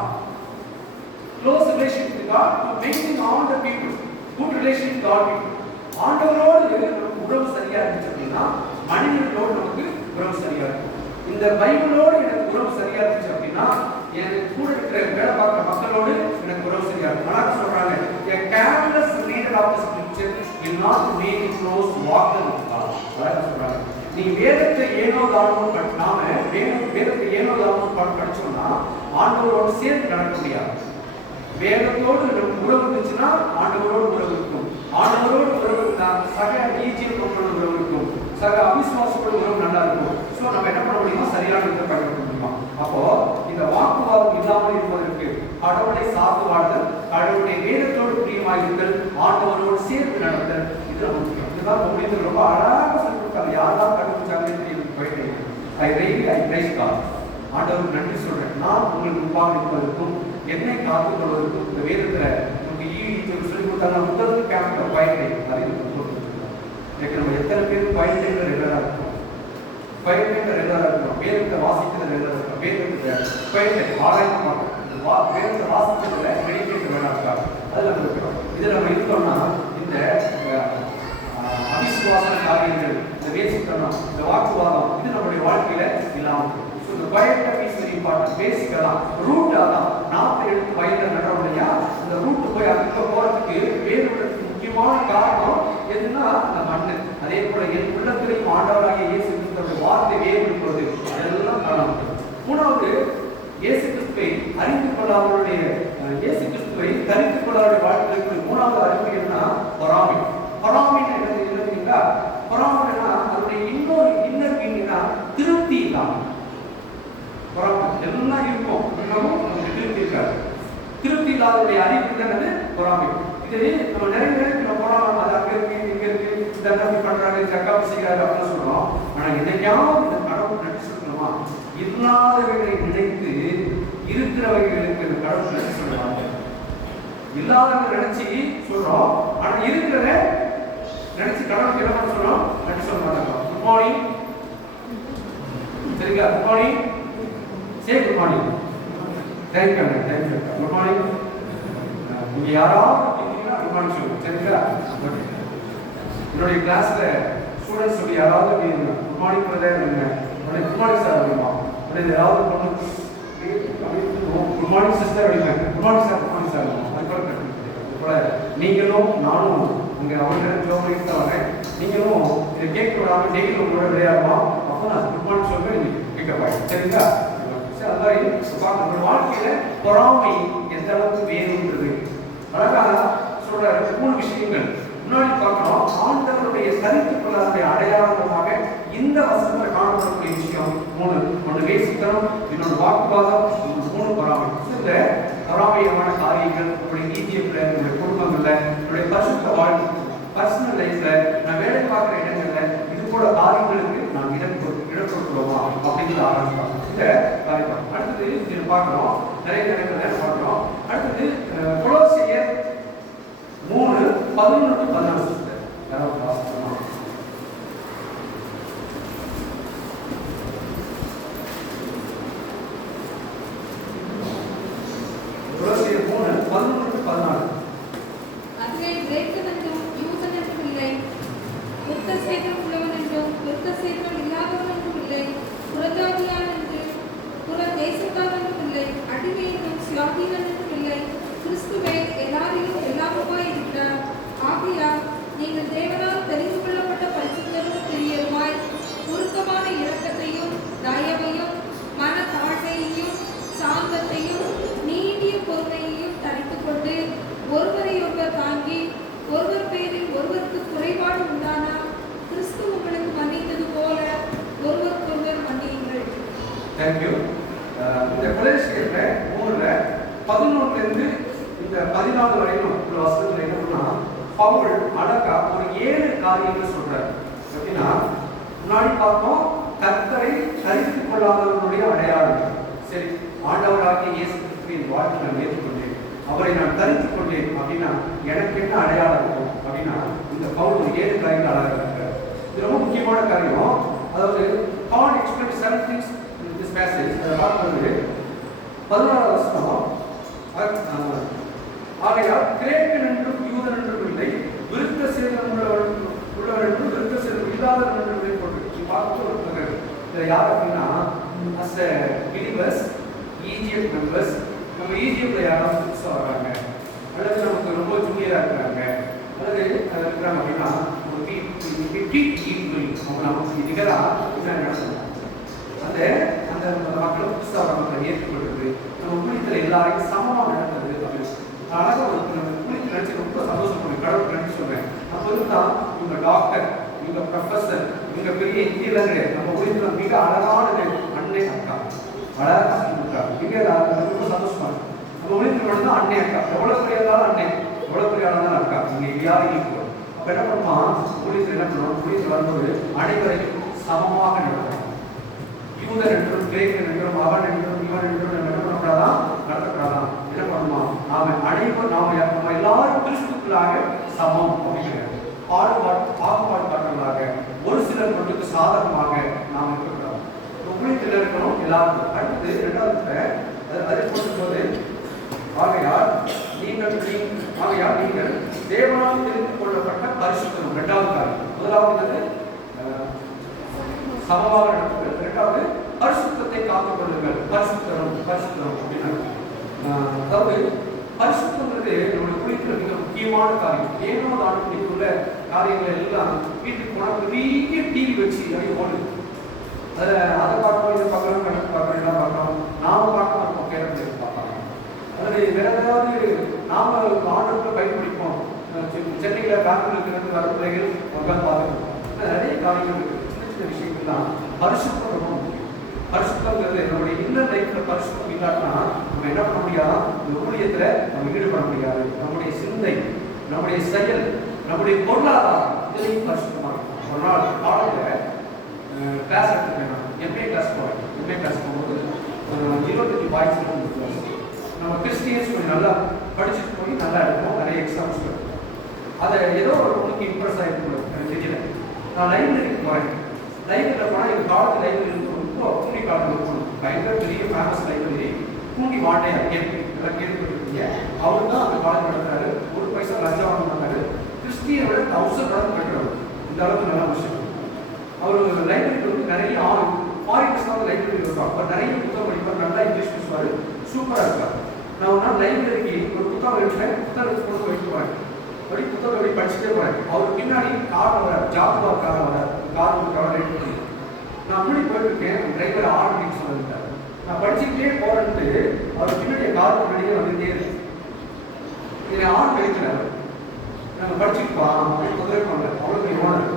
close relationship with God to maintain all the people, good relation with God. ஆண்டவரோடு நமக்கு உறவு சரியா இருந்துச்சு அப்படின்னா மனிதர்களோடு நமக்கு உறவு சரியா இருக்கும். இந்த பைபிளோடு எனக்கு உறவு சரியா இருந்துச்சு அப்படின்னா எனக்கு கூட இருக்கிற வேலை பார்க்குற மக்களோடு எனக்கு உறவு சரியா இருக்கும். நல்லா சொல்றாங்க, a careless reader of the scripture will not make a close walker with God. அதான் சொல்றாங்க, நீ வேதத்தை ஏனோ தானோ வேதத்தை ஏனோ தானோ படிச்சோம்னா ஆண்டவரோடு சேர்ந்து நடக்க முடியாது. வேதத்தோடு நமக்கு உறவு இருந்துச்சுன்னா ஆண்டவரோடு உறவு இருக்கும். ஆண்டவரோடு உறவு இருந்தால் சக ஈஜிப்டோடு உறவு இருக்கும், சக அவிசுவாசத்தோடு உறவு நல்லா இருக்கும். ஸோ நம்ம என்ன பண்ண முடியுமா, சரியான விதத்தை பயன்படுத்த முடியுமா? அப்போ இந்த வாக்குவாதம் இல்லாமல் இருப்பதற்கு கடவுளை சார்ந்து வாழ்தல், கடவுளுடைய வேதத்தோடு பிரியமாயிருத்தல், ஆண்டவரோடு சேர்ந்து நடத்தல், இது முக்கியம். இதுதான் உங்களுக்கு ரொம்ப அழகாக சொல்லி கொடுத்தாங்க. யாரெல்லாம் கண்டுபிடிச்சாங்கன்னு தெரியும் போயிட்டு ஐ பிரைஸ் காட். ஆண்டவருக்கு நன்றி சொல்றேன். நான் உங்களுக்கு முன்பாக இருப்பதற்கும் என்னை காத்துக் கொள்வதற்கும் இந்த வேதத்துல உங்களுக்கு சொல்லி கொடுத்தாங்க. முதல் கேப்டர் பயனை அறிவு போட்டு நம்ம எத்தனை பேர் பயன்கள் ரெகுலரா இருக்கும், பயன்கள் ரெகுலரா இருக்கும், வேதத்தை வாசிக்கிறது ரெகுலரா இருக்கும், வேதத்தை பயத்தை ஆராய்ச்சி பார்க்கணும். வேதத்தை வாசிக்கிறதுல மெடிடேட் வேணாக்கா அதில் நம்ம இருக்கிறோம். இதில் நம்ம இருக்கோம்னா இந்த அவிசுவாச காரியங்கள், இந்த வேசித்தனம், இந்த வாக்குவாதம் இது நம்மளுடைய வாழ்க்கையில இல்லாமல் இந்த பயத்தை பீஸ் வெரி இம்பார்ட்டன்ட். பேசிக்கலாம் ரூட் அதான் நாற்றை எடுத்து வயலில் நடுறோம் இல்லையா, இந்த ரூட்டு போய் அதுக்கு போகிறதுக்கு வேறுபடுறதுக்கு முக்கியமான காரணம் எதுன்னா அந்த மண்ணு. அதே போல என் உள்ளத்திலையும் ஆண்டவராகிய இயேசு கிறிஸ்துவோட வார்த்தை வேறுபடுவது அதெல்லாம் காரணம். மூணாவது, இயேசு கிறிஸ்துவை அறிந்து கொள்ளாதவருடைய இயேசு கிறிஸ்துவை தரித்து கொள்ளாத வாழ்க்கைக்கு மூணாவது அறிமுகம்னா பொறாமை. பொறாமை என்னதுங்களா? பொறாமைனா அதனுடைய இன்னொரு இன்னர் மீனிங்னா திருப்தி இல்லாமல். பொறாமை எல்லாம் இருக்கும், இன்னமும் நமக்கு திருப்தி இருக்காது. திருப்தி இல்லாதவருடைய அறிவு என்னது? பொறாமை. இது நம்ம நிறைய பேருக்கு நம்ம பொறாமை, அது அங்கே இருக்கு இங்க இருக்கு, இந்த தம்பி பண்றாரு இந்த அக்கா செய்யறாரு அப்படின்னு சொல்றோம். ஆனா என்னைக்காவது இந்த கடவுள் நன்றி சொல்லணுமா? இல்லாதவர்களை நினைத்து இருக்கிறவர்களுக்கு இந்த கடவுள் நன்றி சொல்லுவாங்க. இல்லாதவங்க நினைச்சு சொல்றோம், ஆனா இருக்கிறத நினைச்சு கடவுளுக்கு என்ன பண்ண சொல்றோம்? நன்றி சொல்ல மாட்டாங்க. குட் மார்னிங், சரிங்களா? குட் மார்னிங், சே good morning, thank you thank you, good morning. நீங்க யாராவது கேட்டீங்கன்னா குட் மார்னிங் சொல்லுங்க, சரிங்களா? என்னுடைய கிளாஸ்ல ஸ்டூடெண்ட்ஸ் சொல்லி யாராவது good morning brother, good morning sir அப்படிமா, ஏதாவது பொண்ணு குட் மார்னிங் சிஸ்டர் அப்படிங்க, good morning sir, good morning sir. அதுபோல நீங்களும் நானும் இங்கே அவங்க ஜோபிக்கு தான் வரேன். நீங்களும் இதை கேட்க விடாமல் டெய்லி உங்களோட விளையாடலாம். அப்போ நான் குட் மார்னிங் சொல்லுவேன், நீங்கள் பிக்கப் ஆகிடும், சரிங்களா? சரி, அது மாதிரி உங்களோட வாழ்க்கையில் பொறாமை எந்த அளவுக்கு வேணுன்றது அழகாக சொல்ற 3 விஷயங்கள் முன்னாடி பார்க்கணும். ஆண்டவருடைய தரித்து கொள்ளாத அடையாளமாக இந்த வசனத்தில் காணப்படக்கூடிய விஷயம் 3. ஒன்று வேசித்தனம், இன்னொன்று வாக்குவாதம், 3 பொறாமை. இந்த பொறாமையான காரியங்கள் உங்களுடைய ஈஜிப்ட்ல, உங்களுடைய குடும்பங்கள்ல, உங்களுடைய பரிசுத்த வாழ்க்கை, பர்சனல் லைஃப்ல, நான் வேலை பார்க்குற இடங்கள்ல இது போல காரியங்களுக்கு நாம் இடம் கொடுக்கிறோமா அப்படிங்கிறது ஆரம்பிக்கலாம். இந்த காரியம் அடுத்தது இது பார்க்கிறோம், நிறைய நேரங்கள் பார்க்கிறோம். அடுத்தது கொலோசியர் 3:11-14 யாராவது வாசிக்கணும்? கொலோசியர் 3:11-14. அதிலே கிரேக்கன் என்றும் யூதன் என்றும் இல்லை, யுத்த சேதம் உள்ளவன் என்றும் யுத்த சேதம் இல்லாதவன் என்றும் இல்லை, புறஜாதியான் என்று புற தேசத்தார் என்றும் இல்லை, அடிமை என்றும் சுயாதீனன் என்றும் இல்லை, கிறிஸ்துவே எல்லாரிலும் எல்லாமுமாய் இருக்கிறார். ஆகையால் நீங்கள் தேவனால் தெரிந்து கொள்ளப்பட்ட பரிசுத்தரும் பிரியருமாய் உருக்கமான இரக்கத்தையும் தயவையும் மன தாழ்மையையும் சாந்தத்தையும் நீடிய பொறுமையையும் தரித்துக் கொண்டு ஒருவரை ஒருவர் தாங்கி ஒருவர் பேரில் ஒருவருக்கு குறைபாடு உண்டானால் கிறிஸ்து உங்களுக்கு மன்னித்தது போல ஒருவருக்கொருவர் மன்னியுங்கள். தேங்க்யூ. இந்த கொலோசியர்ல 3:11 இந்த 14 வரைக்கும் உள்ள வசனத்துல என்ன பண்ணா பவுல் அழகா ஒரு 7 காரியங்கள் சொல்றாரு. எப்படின்னா முன்னாடி பார்த்தோம் கர்த்தரை தரித்து கொள்ளாதவர்களுடைய அடையாளம். சரி, ஆண்டவராகிய இயேசு கிறிஸ்துவின் வாழ்க்கை நான் ஏற்றுக்கொண்டேன், அவரை நான் தரித்துக் கொண்டேன் அப்படின்னா எனக்கு என்ன அடையாளம் இருக்கும் அப்படின்னா இந்த பவுல் ஒரு 7 காரியங்கள் அழகாக இருக்கிறார். இது ரொம்ப முக்கியமான காரியம். அதாவது Paul explains 7 things in this passage. அதை பார்க்கும்போது 14வது வசனம், ஆகையால் கிரேக்கன் என்றும் யூதன் என்றும் இல்லை, விருத்த சேதம் உள்ளவர் என்றும் விருத்த சேதம் இல்லாதவன் என்றும் இல்லை போட்டு பார்த்து இதில் யார் அப்படின்னா as a believers Egypt members, நம்ம ஈஜிப்ட்ல யாராவது புதுசாக வர்றாங்க அல்லது நமக்கு ரொம்ப ஜூனியராக இருக்கிறாங்க அல்லது இருக்கிறாங்க அப்படின்னா அவங்க நமக்கு நிகராக என்ன நடத்துவாங்க. அந்த அந்த மக்களும் புதுசாக மக்களை ஏற்றுக்கொள்வது, நம்ம குளித்தல எல்லாரையும் சமமாக நடத்துறது அப்படின்னு அழகாக ஒரு நம்ம குளித்து நினச்சி ரொம்ப சந்தோஷப்படுவேன். கடவுள் நினச்சி சொல்கிறேன். அப்போ இருந்தால் இவங்க டாக்டர், இவங்க ப்ரொஃபஸர், இவங்க பெரிய இந்தியெல்லாம் கிடையாது. நம்ம குளித்துல மிக அழகானது அன்னை அக்கா, அழகாக சொல்லிட்டாங்க. மிக ரொம்ப சந்தோஷமா இருக்கு. நம்ம குளித்துல மட்டும்தான் அன்னை அக்கா, எவ்வளோ பெரிய இருந்தாலும் அன்னை, எவ்வளோ பெரிய ஆளாலும் அக்கா, இங்கே யாரும் ஈக்குவல். அப்போ என்ன பண்ணுவான் குளித்துல என்ன பண்ணுவோம், குளித்து வரும்போது அனைவரையும் சமமாக நடத்துவாங்க. யூதர் என்றும் கிரேக்கன் என்றும் அவன் என்றும் இவன் என்றும் நம்ம என்ன பண்ணக்கூடாதான், நடத்தக்கூடாதான். என்ன பண்ணுவான், நம்ம எல்லாரும் கிறிஸ்துக்குள்ளாக சமம் அப்படிங்கிறார். பாகுபாடு காரணங்களாக ஒரு சிலர் மட்டுக்கு சாதகமாக நாம் இருக்கக்கூடாது. புனித்தில் இருக்கணும் எல்லாருக்கும். அடுத்தது இரண்டாவது அதை போது ஆகையால் நீங்கள் தேவனால் தெரிந்து கொள்ளப்பட்ட பரிசுத்தம். இரண்டாவது காரியம். முதலாவது சமமாக நடத்துங்கள். இரண்டாவது பரிசுத்தத்தை காத்துக் கொள்ளுங்கள். பரிசுத்தம் அப்படின்னா அதாவது பரிசுத்தங்கிறது நம்மளுடைய குளிக்கிற மிக முக்கியமான காரியம். ஏனோ நான் இன்னைக்குள்ள காரியங்கள் எல்லாம் வீட்டுக்கு போனால் பெரிய டிவி வச்சு அப்படியே ஓடுது. அதை பார்க்கணும், இதை பார்க்கணும், கணக்கு பார்க்கணும், எல்லாம் பார்க்கணும். நாம பார்க்கணும், கேரளத்தில் பார்க்கலாம். அல்லது வேற ஏதாவது நாம ஆண்டுக்குள்ள பயன்படுத்திப்போம். சென்னையில் பேங்கில் இருக்கிறது வர பிள்ளைகள் உட்காந்து பார்த்துருக்கோம். நிறைய காரியங்கள் இருக்கு. சின்ன சின்ன விஷயங்கள் தான் பரிசுத்தம் ரொம்ப முக்கியம். பரிசுத்தங்கிறது நம்மளுடைய இன்னர் லைஃப்ல பரிசுத்தம் இல்லாட்டினா நம்ம என்ன பண்ண முடியாது? இந்த ஊழியத்துல நம்ம ஈடுபட முடியாது. நம்முடைய சிந்தை, நம்முடைய செயல், நம்முடைய பொருளாதாரம் இதையும் பரிசுத்தமாக. ஒரு நாள் காலையில் கிளாஸ் எடுத்துருக்கேன். எம்ஏ கிளாஸ் போகும்போது 25 பாய்ஸ் நம்ம கிறிஸ்டியன்ஸ் கொஞ்சம் நல்லா படிச்சுட்டு போய் நல்லா எடுப்போம். நிறைய எக்ஸாம்ஸ் இருக்கும். அதை ஏதோ ஒரு பொண்ணுக்கு இம்ப்ரெஸ் ஆகிருக்கும், எனக்கு தெரியல. நான் லைப்ரரிக்கு போகிறேன். லைப்ரரியில் போனால் எங்கள் காலத்து லைப்ரரி ரொம்ப பூண்டி காலத்தில் இருக்கணும். பயங்கர பெரிய ஃபேமஸ் லைப்ரரி பூண்டி வாண்டையார் எல்லாம் கேள்விப்பட்டிருக்கீங்க. அவர் தான் அந்த காலேஜ் நடத்துறாரு. 1 பைசா லஞ்சம் வாங்க மாட்டாரு. கிறிஸ்டியனை விட 1000 மடங்கு கட்டுறாரு. இந்த அளவுக்கு நல்ல விஷயம். அவர் லைப்ரரிக்கு வந்து நிறைய ஃபாரினர்ஸ் தான் லைப்ரரி இருப்பாங்க. அவர் நிறைய புத்தகம் படிப்பார். நல்லா இங்கிலீஷ் பேசுவார். சூப்பராக இருப்பார். நான் ஒரு நாள் லைப்ரரிக்கு ஒரு புத்தகம் எடுத்தேன். புத்தகத்தை கொண்டு வைக்க போகிறேன். அப்படி புத்தகம் எப்படி படிச்சுட்டே போகிறேன். அவர் பின்னாடி கார் வர ஜாகுவார் கார் வர கார் ரெடி பண்ணி நான் அப்படி போயிட்டுருக்கேன். டிரைவர் ஆர்டின்னு சொல்லிட்டார். நான் படிச்சுக்கிட்டே போகிறேன்ட்டு அவர் பின்னாடி கார் முன்னாடியே வந்துகிட்டே இருக்கு. என்னை ஆர்ட் கிடைக்கிறார். நாங்கள் படிச்சுட்டு போகலாம் அப்படின்னு முதலே பண்ணேன். அவ்வளோ ஓனர்.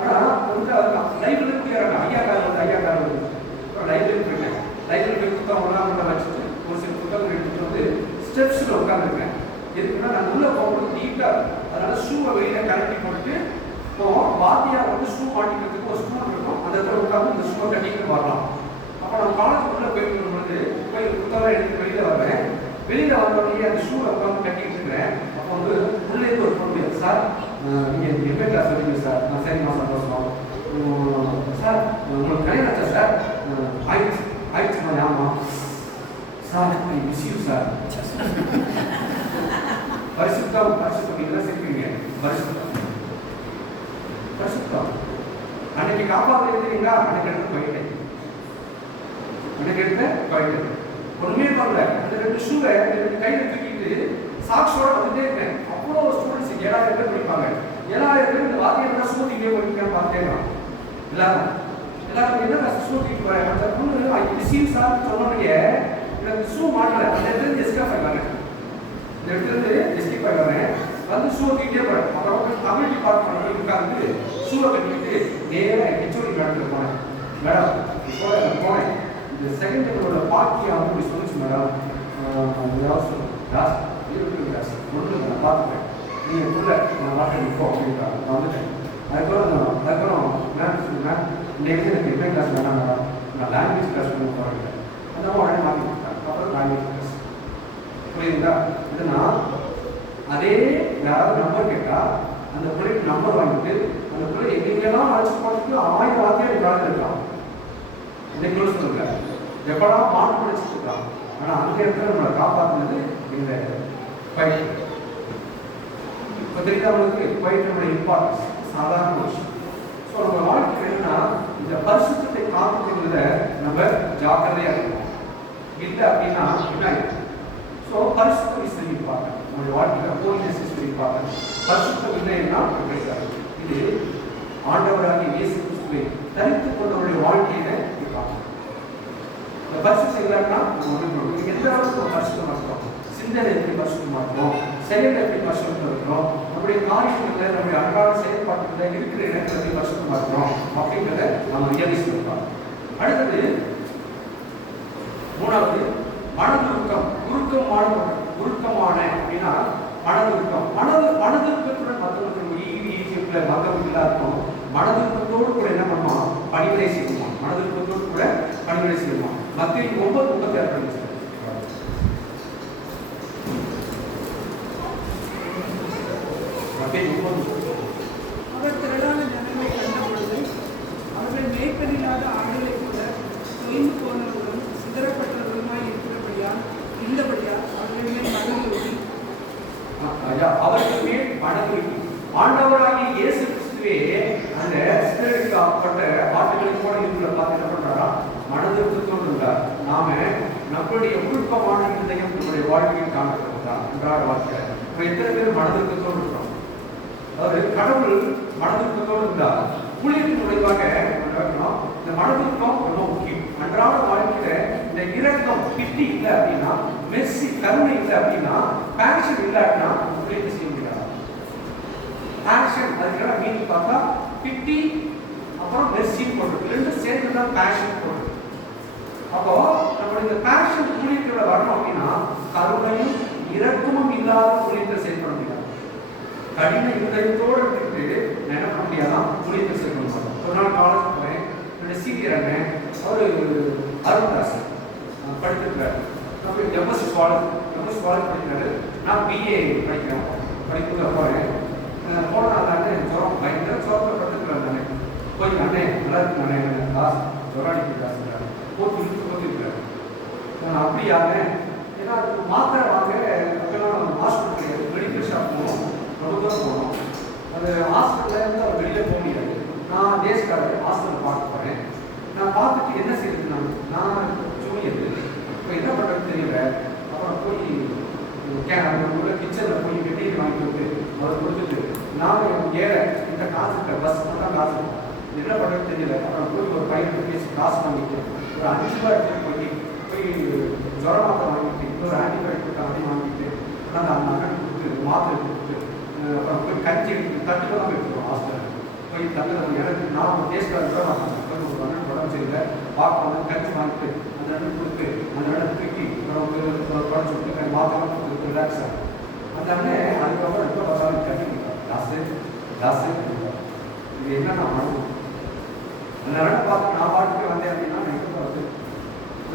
ஆனால் கொஞ்சம் அதுதான் லைப்ரரி போயிடறாங்க. ஐயா கார் வந்து லைப்ரரி போயிட்டேன். லைப்ரரி போய் புத்தகம்லாம் கொண்டு வச்சுட்டு ஒரு சில புத்தகம் எடுத்துட்டு வந்து ஸ்டெப்ஸில் உட்காந்துருக்கேன். எதுக்குன்னா நான் உள்ளே போகும்போது நீட்டாக அதனால ஷூவை வெளியில் கலட்டி போட்டுட்டு போவோம். வாத்தியார் வந்து ஷூ மாட்டிக்கிறதுக்கு ஒரு ஸ்டூல் இருக்கும். அந்த இடத்துல உட்காந்து இந்த ஷூவை கட்டிட்டு வரலாம். அப்போ நான் காலேஜுக்குள்ளே போயிட்டு வரும்பொழுது போய் புத்தகம் எடுத்து வெளியில் வருவேன். வெளியில் வந்தோடனே அந்த ஷூவை உட்காந்து கட்டிட்டு இருக்கிறேன். அப்போ வந்து உள்ளேருந்து ஒரு பொண்ணு, சார் நீங்கள் எம்ஏ கிளாஸ் வரீங்க சார். நான் சரிம்மா சந்தோஷம். சார் உங்களுக்கு கல்யாணம் ஆச்சா சார்? ஆயிடுச்சுமா? ஆமாம் sir. I miss you sir. பரிசுத்தம் இதெல்லாம் சேர்ப்பீங்க. பரிசுத்தம் அன்னைக்கு காப்பாற்ற எழுதுறீங்களா? அன்னைக்கு எடுத்து போயிட்டேன். ஒண்ணுமே பண்ணல. அந்த 2 ஷூவை 2 கையில தூக்கிட்டு சாக்ஸோட வந்துட்டே இருக்கேன். அவ்வளோ ஸ்டூடெண்ட்ஸ் 7000 பேர் படிப்பாங்க. 7000 பேர் இந்த வாத்தியார் ஷூ தூக்கிட்டே போயிருக்கேன். பார்த்தேன் எல்லாரும் என்ன ஷூ தூக்கிட்டு வரேன். அந்த பொண்ணு ஐ மிஸ் யூ சார் சொன்னோடனே எனக்கு ஷூ மாட்டல. அந்த இடத்துல எஸ்கேப் ஆகிட்டாங்க. இந்த இடத்துல எஸ்கேப் ஆகிடுறேன். வந்து ஷூ தூக்கிட்டே போறேன். அப்புறம் தமிழ் டிபார்ட்மெண்ட் உட்காந்து ஷூவை கட்டிக்கிட்டு நேராக ஹெச்ஓடி மேடத்துக்கு போனேன். மேடம் இப்போ போனேன். இந்த செகண்ட் டேபிளோட பாக்கியம் அப்படி சொல்லிச்சு மேடம். ஒன்று நான் பார்த்துட்டேன். நீங்கள் உள்ள நான் வாட்டர் இப்போ அப்படின்றாங்க. நான் வந்துட்டேன். அதுக்கப்புறம் மேம் சொன்னேன், இன்னைக்கு எனக்கு என்ன கிளாஸ் வேணாம் மேடம், நான் லாங்குவேஜ் கிளாஸ் பண்ண போகிறேன். அதான் உடனே மாற்றி கொடுத்தேன். அப்புறம் லாங்குவேஜ் கிளாஸ் புரியுதுங்களா? இதுனா அதே யாராவது நம்பர் கேட்டால் அந்த பிள்ளைக்கு நம்பர் வாங்கிட்டு அந்த பிள்ளை எங்கெங்கெல்லாம் அழைச்சி பார்த்துட்டு 1000 வார்த்தையாக காலையில் இருக்கலாம். இன்னைக்கு சொல்லுங்க எப்படா மாட்டு படிச்சுட்டு இருக்கலாம். ஆனால் அந்த இடத்துல நம்மளை காப்பாற்றினது இந்த பயிற்சி. இப்போ தெரியுது அவங்களுக்கு பயிற்சியோட இம்பார்ட்டன்ஸ் சாதாரண விஷயம். ஸோ நம்ம வாழ்க்கை என்னன்னா இந்த பரிசுத்தத்தை காத்துக்கிறத நம்ம ஜாக்கிரதையாக இருக்கணும். இல்லை அப்படின்னா என்ன ஆயிடும்? ஸோ பரிசுத்தம் இஸ் வெரி இம்பார்ட்டன்ட். நம்மளுடைய வாழ்க்கையில் ஹோலினஸ் இஸ் வெரி இம்பார்ட்டன்ட். பரிசுத்தம் இல்லைன்னா கிடைக்காது. இது ஆண்டவராகிய இயேசு கிறிஸ்துவை தரித்துக் கொண்டவருடைய வாழ்க்கையில இருப்பாங்க. இந்த பரிசுத்தம் இல்லைன்னா நம்ம எந்த அளவுக்கு பரிசுத்தமாக இருக்கோம், சிந்தனை எப்படி பரிசுத்தமாக இருக்கணும், செயல் எப்படி பரிசுத்தமாக இருக்கணும், நம்முடைய காரியங்களில் நம்முடைய அன்றாட செயல்பாட்டுகளில் இருக்கிற இடத்துல எப்படி பரிசுத்தமாக இருக்கணும் அப்படிங்கிறத நம்ம ரியலைஸ் பண்ணலாம். அடுத்தது 3வது மனதுருக்கம். உருக்கமான அப்படின்னா மனதுருக்கம். மனதுருக்கத்துடன் மற்றவர்களுக்கு ஈஜிப்ட்ல மற்றவர்களாக இருக்கும். மனதுருக்கத்தோடு கூட என்ன பண்ணுவோம்? பணிவிடை செய்வோம். மனதுருக்கத்தோடு கூட பணிவிடை செய்வோம். மத்திய 9:36 அவர் திரளான ஜனங்களை கண்டபொழுது அவர்கள் மேய்ப்பனில்லாத ஆடுகளை கூட அவருக்கு மேல் மனதுருக்கி. ஆண்டவராகிய இயேசு கிறிஸ்துவே அந்த சித்தரிக்கு அப்பட்ட ஆட்டுகளை போல இருக்கிற பார்த்து என்ன பண்றாரா? மனதிருக்கத்தோடு இருந்தார். நாம நம்மளுடைய உருப்பமான இருதயம் நம்முடைய வாழ்க்கையில் காணப்படுகிறதா அன்றாட வாழ்க்கையில நம்ம எத்தனை பேர் மனதிருக்கத்தோடு இருக்கிறோம்? அதாவது கடவுள் மனதிருக்கத்தோடு இருந்தார். ஊழியத்தின் விளைவாக இந்த மனதிருக்கம் ரொம்ப முக்கியம். அன்றாட வாழ்க்கையில இந்த இரக்கம் பிட்டி இல்லை அப்படின்னா, மெர்சி கருணை இல்லை அப்படின்னா, பேஷன் இல்லை அப்படின்னா ஊழியத்தை செய்ய முடியாது. பேஷன் அதுக்கான மீன் பார்த்தா பிட்டி அப்புறம் மெர்சி போடுறது ரெண்டும் சேர்ந்து தான் பேஷன் போடுறது. அப்போ நம்மளுடைய இந்த பேஷன் ஊழியத்தோட வரணும் அப்படின்னா கருணையும் இரக்கமும் இல்லாத ஊழியத்தை செயல்பட முடியாது. கடின இருதயத்தோடு இருந்து நான் என்ன பண்ண முடியாதான் ஊழியத்தை செயல்பட மாட்டோம். ஒரு நாள் காலேஜ் போறேன், என்னுடைய சீனியர் அவரு அருண்தாஸ் படித்திருக்கிறார். எம்எஸ் காலேஜ் படிக்கிறாரு. நான் பிஏ படிக்கிறேன். படிப்புக்கு போறேன். போனால் ஜுரம் பயங்கர ஜுரத்தில் படுத்துக்கிறார். நானே போய் அண்ணே நல்லா இருக்கு அண்ணே காசு ஜொராடிக்கு காசுறாரு போட்டுருக்கிறாரு. அப்படியாங்க ஏன்னா அதுக்கு மாத்திரை வாங்க அப்பெல்லாம் ஹாஸ்பிட்டல் கிடையாது, மெடிக்கல் ஷாப் போகணும், ரொம்ப தூரம் போகணும். அந்த ஹாஸ்பிட்டலில் இருந்து அவர் வெளியில் போக முடியாது. நான் தேசக்காரர் ஹாஸ்பிட்டல் பார்க்க போகிறேன். நான் பார்த்துட்டு என்ன செய்யுது, நான் ஜூனியர் இப்போ என்ன பண்ணுறது தெரியல. அப்புறம் போய் உள்ள கிச்சனில் போய் வெட்டியை வாங்கி விட்டு அதை கொடுத்துட்டு நான் ஏற இந்த காசு பஸ் மட்டும் காசு என்ன பண்ணுறது தெரியல. அப்புறம் போய் ஒரு பையன் பேசி காசு வாங்கிட்டு ஒரு 5 ரூபாய் எடுத்துட்டு போய் ஜுரம் மாத்திரை வாங்கிட்டு இன்னொரு ஆன்டிபயோட்டிக் அதையும் வாங்கிட்டு அந்த அண்ணன் கொடுத்து மாத்திரை கொடுத்து அப்புறம் போய் கஞ்சி எடுத்து தட்டு தான் எடுத்துருவோம் ஹாஸ்பிட்டல் போய் தட்டு. எனக்கு நான் தேசக்கார ஜுரம் மாத்திரம் ஒரு அண்ணன் உடம்பு சரியில்லை பார்க்கணும் கஞ்சி வாங்கிட்டு அந்த அண்ணன் கொடுத்து அந்த அண்ணன் தூக்கி குறைச்சி விட்டு மாத்திரை கொடுத்து ரிலாக்ஸ் ஆகும். அந்த அண்ணன் அதுக்கப்புறம் எப்போ பார்த்தாலும் கட்டி ஜாஸ்தி இது என்ன நான் மனது அந்த அண்ணன் பார்த்து நான் பாட்டுக்கு வந்தேன் அப்படின்னா நான்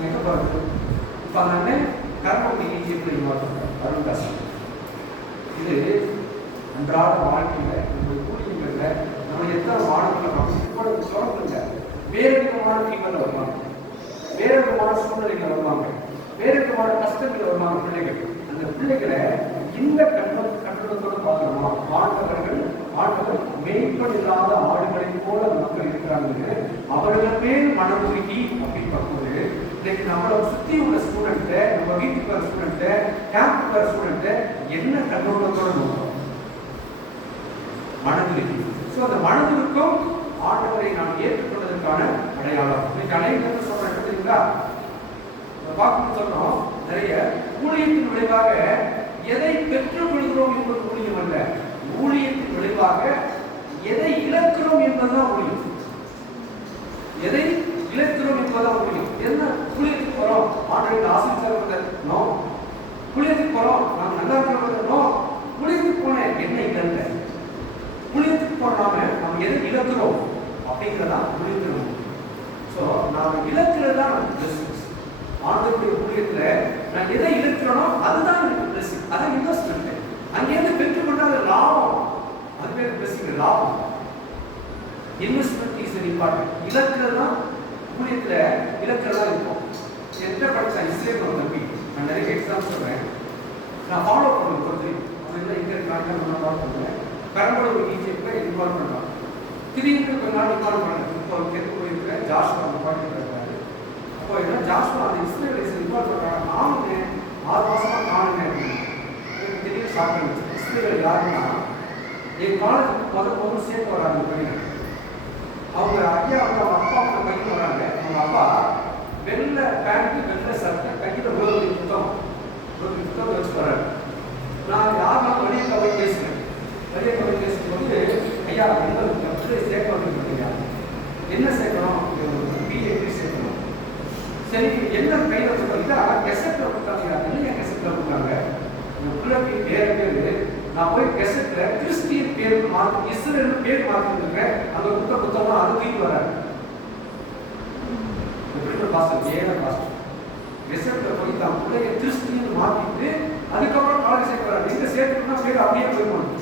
எங்கே போகிறது இப்போ அந்த அண்ணன் கர்மம் ஈஜிப்தில் மாற்றம் அருண்தாஸ். இது அன்றாட வாழ்க்கையில் நம்முடைய ஊழியங்களில் நம்ம எத்தனை மாணவர்கள் இப்போ சொல்லுங்க வேறு விதமான தீமையில் வருவாங்க, வேறு விதமான சூழ்நிலைகள் வருவாங்க, வேறு விதமான கஷ்டங்கள் வருவாங்க பிள்ளைகள். அந்த பிள்ளைகளை இந்த கட்டணத்தோடு பார்க்கணுமா? ஆண்டவர் மேய்ப்பன் இல்லாத ஆடுகளை போல மக்கள் இருக்கிறாங்க. அவர்கள் மேல் மனதுருகி அப்படின்னு பார்க்கும்போது இன்னைக்கு நம்மளை சுற்றி உள்ள ஸ்டூடெண்ட்டை, நம்ம வீட்டுக்கு வர ஸ்டூடெண்ட்டை, கேம்புக்கு வர ஸ்டூடெண்ட்டை என்ன கண்ணோட்டத்தோடு நோக்கம்? மனதுருகி. ஸோ அந்த மனதிற்கும் ஆண்டவரை நாம் ஏற்றுக்கொண்டதற்கான அடையாளம். இன்னைக்கு அனைவரும் சொல்ற எடுத்துங்களா பார்க்கணும் சொல்றோம். நிறைய ஊழியத்தின் விளைவாக எதை பெற்றுக் கொள்கிறோம் என்பது ஊழியம் அல்ல. ஊழியத்தின் விளைவாக எதை இழக்கிறோம் என்பதுதான் ஊழியம். எதை இழக்கிறோம் என்பதுதான் ஊழியம். என்ன ஊழியத்துக்கு போறோம் ஆண்டவரின் ஆசீர்வாதம் ஊழியத்துக்கு போறோம் நாம் நல்லா இருக்கிறோம். ஊழியத்துக்கு போன என்ன இழந்த ஊழியத்துக்கு போனாம நம்ம எதை இழக்கிறோம் அப்படிங்கிறதா ஊழியத்தின். ஸோ நாம் இழக்கிறது தான் ஆண்டவருடைய ஊழியத்துல நான் எதை இழக்கிறனோ அதுதான் எனக்கு பிளஸிங், அதான் இன்வெஸ்ட்மெண்ட். அங்கேருந்து பெற்றுக்கொண்ட அது லாபம், அது பேர் பிளஸிங் லாபம். Investment is important. இழக்கிறது தான் ஊழியத்துல இழக்கிறதா இருக்கும். எந்த படித்தேன் இஸ்ரேல் ஒரு தம்பி, நான் நிறைய எக்ஸாம் சொல்றேன், நான் ஃபாலோ பண்ணுவேன். பொறுத்து அவங்க எங்க இருக்காங்க நான் ஃபாலோ பண்ணுவேன். பெரம்பலூர் ஈஜிப்ட்ல இன்வால்வ் பண்ணுறான். திடீர்னு கொஞ்ச நாள் இன்வால்வ் பண்ணேன். இப்போ கெட்டு போயிருக்கிற ஜாஷுவா பாட்டு இருக்காரு. அப்போ என்ன ஜாஷுவா அந்த இஸ்ரேல் இன்வால்வ் பண்ணுறாங்க. நானுங்க 6 மாசமா காணுங்க அப்படின்னு எனக்கு திடீர்னு சாப்பிட்டு இஸ்ரேல் யாருன்னா என் காலேஜுக்கு முதல் சேர்த்து வராங்க பையன். அவங்க ஐயா வந்து அவங்க அப்பா அவங்க பையன் வராங்க. அவங்க அப்பா வெள்ளை பேண்ட்டு வெள்ளை சட்டை கையில் ஒரு புத்தகம் வச்சு வர்றாரு. நான் யாருனாலும் வெளியே கவலை பேசுகிறேன். வெளியே கவலை பேசும்போது ஐயா என்ன சேர்க்க வந்துருக்கீங்க, என்ன சேர்க்கணும், பிஏபி சேர்க்கணும். சரி என்ன கையில் வச்சுருக்கா கெசட்டில் கொடுத்தாங்க. என்ன கெசட்டில் கொடுத்தாங்க? பிள்ளைக்கு வேறு பேர். நான் போய் கெசட்ல கிறிஸ்டியன் பேருக்கு மாற்றி இஸ்ரேல் பேர் மாற்றிருக்கேன். அந்த புத்தகம் அது தூக்கி வராங்க. எப்படி பாஸ்டர் ஏன பாஸ்டர் கெசட்ல போய் தான் பிள்ளைய கிறிஸ்டியன் மாற்றிட்டு அதுக்கப்புறம் காலேஜ் சேர்க்க வராங்க. எங்க சேர்த்துக்கணும்னா பேர் அப்படியே போயிடுவாங்க.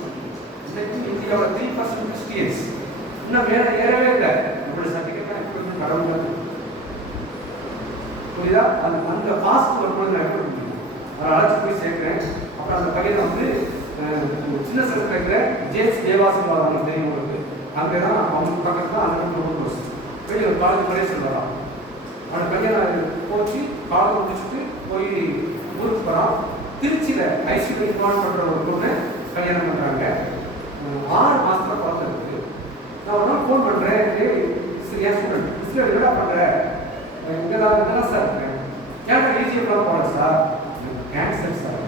இன்னைக்கு இந்தியாவில் 3% கிறிஸ்டியன்ஸ் இன்னும் வேற ஏறவே இல்லை. நம்மளுடைய சர்டிஃபிகேட் இப்போ கடவுள் புரியுதா? அந்த பாஸ்ட் வரும்போது நான் எப்படி அதை அழைச்சி போய் சேர்க்கிறேன். அப்புறம் அந்த பையனை வந்து சின்ன சேலத்தில் இருக்கிற ஜேம்ஸ் தேவாசீர்வாதம் தெரியும் உங்களுக்கு. அங்கே தான் அவங்க பக்கத்தில் தான் அங்கே ரொம்ப கோர்ஸ் வெளியே ஒரு காலேஜ் முறையே சொல்லலாம். அவனை கல்யாணம் போச்சு, காலேஜ் முடிச்சுட்டு போய் ஊருக்கு போகிறான். திருச்சியில் ஐசியூ நிர்மாணம் பண்ணுற ஒரு பொண்ணு கல்யாணம் பண்ணுறாங்க. 6 மாதத்தில் பார்த்துருக்கு. நான் ஒரு நாள் ஃபோன் பண்ணுறேன், என் ஸ்டூடெண்ட் மிஸ்டர் என்னடா பண்ணுறேன், இங்கே தான் சார் இருக்கேன். கேன்சர் ஈஸியாக போகிறேன் சார். கேன்சர் சார்,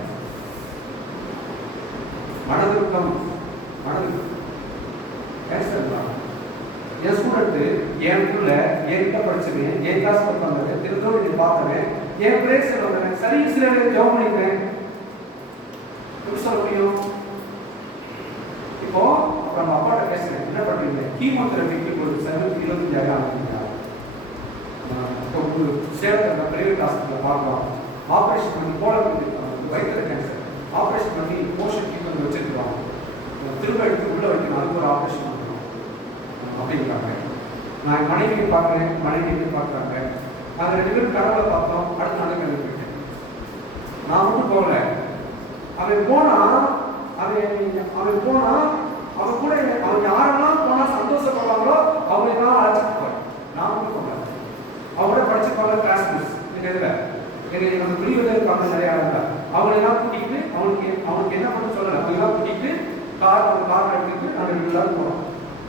மனதுக்கம், மனது கேன்சர் தான். என் ஸ்டூடெண்ட்டு எனக்குள்ள என்கிட்ட படிச்சது, என் கிளாஸ் வந்தது, திருத்தோடு நீ பார்த்தவன், என் பிரேஸ் வந்தவன், சரி சில ஜாப் பண்ணிக்கிறேன். எப்படி சொல்ல முடியும்? இப்போ நம்ம அப்பாட்ட பேசுறேன், என்ன பண்றீங்க? கீமோதெரபிக்கு ஒரு 25,000 ஆகுதுங்க. சேலத்தில் பிரைவேட் ஹாஸ்பிட்டலில் பார்க்கலாம். ஆப்ரேஷன் பண்ணி வயிற்றுல கேன்சர் ஆப்ரேஷன் பண்ணி மோஷன் கீப்பர் வச்சிருக்காங்க. திரும்ப எடுத்து உள்ள வைக்கணும், அதுக்கு ஒரு ஆப்ரேஷன் பண்ணணும் அப்படிங்கிறாங்க. நான் மனைவியை பார்க்குறேன், மனைவியை பார்க்குறாங்க. நாங்கள் 2 பேரும் கடவுளை பார்த்தோம். அடுத்த நாள் கிளம்பி போயிட்டேன். நான் மட்டும் போகல. அவன் போனா அவன் கூட அவன் யாரெல்லாம் போனா சந்தோஷப்படுவாங்களோ அவங்களெல்லாம் அழைச்சிட்டு போவார். நான் மட்டும் போனேன். அவங்களோட படிச்சிருப்பாங்க கிளாஸ்மேட்ஸ். இந்த இதில் எங்களுக்கு நம்ம புரியுதல் இருப்பாங்க நிறையா இருந்தால் அவங்களெல்லாம் கூட்டிகிட்டு அவனுக்கு என்ன பண்ண சொல்லலை. அவங்களெல்லாம் கூட்டிகிட்டு கார் எடுத்துட்டு நாங்கள் எல்லாரும் போனோம்.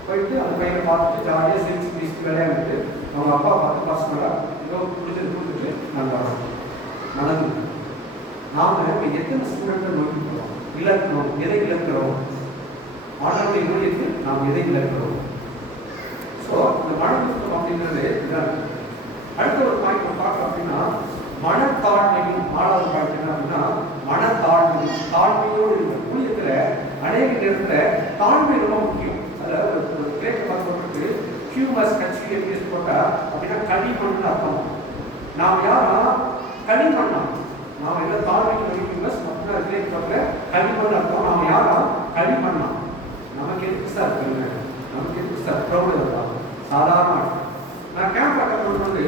போயிட்டு அந்த பையனை பார்த்துட்டு ஜாலியாக சிரிச்சு பேசிட்டு விளையாண்டுட்டு அவங்க அப்பா பார்த்து பசங்களாக ஏதோ பிடிச்சது கொடுத்துட்டு நாங்கள் வரோம். நடந்து நாம் எத்தனை ஸ்டூடெண்ட்டை நோக்கி போகிறோம், இழக்கிறோம். எதை இழக்கிறோம்? ஆண்டவருடைய ஊழியருக்கு நாம் எதை இழக்கிறோம்? ஸோ இந்த மனதுக்கம் அப்படிங்கிறது இதுதான். அடுத்த ஒரு பாயிண்ட் பார்க்கலாம் அப்படின்னா மனத்தாழ்மையும். 4வது பாயிண்ட் என்ன அப்படின்னா மனத்தாழ்மையும். தாழ்மையோடு இருக்கிற ஊழியத்தில் அநேக நேரத்தில் தாழ்மை ரொம்ப முக்கியம். அதில் ஒரு கிரேக்க பார்த்து ஹியூமஸ் HUMS போட்டால் அப்படின்னா களிமண் அர்த்தம். நாம் யாரா களிமண்ணா? நாம் எல்லாம் தாழ்மைக்கு ஹியூமஸ் அப்படின்னா கிரேக்க பார்க்கல களிமண் அர்த்தம். நாம் யாரா களிமண்ணா? நமக்கு எதுக்கு சார் இருக்குங்க, நமக்கு எதுக்கு சார் ப்ரௌடு இருக்கலாம் சாதாரண. நான் கேம்ப் அட்டன் பண்ணும்போது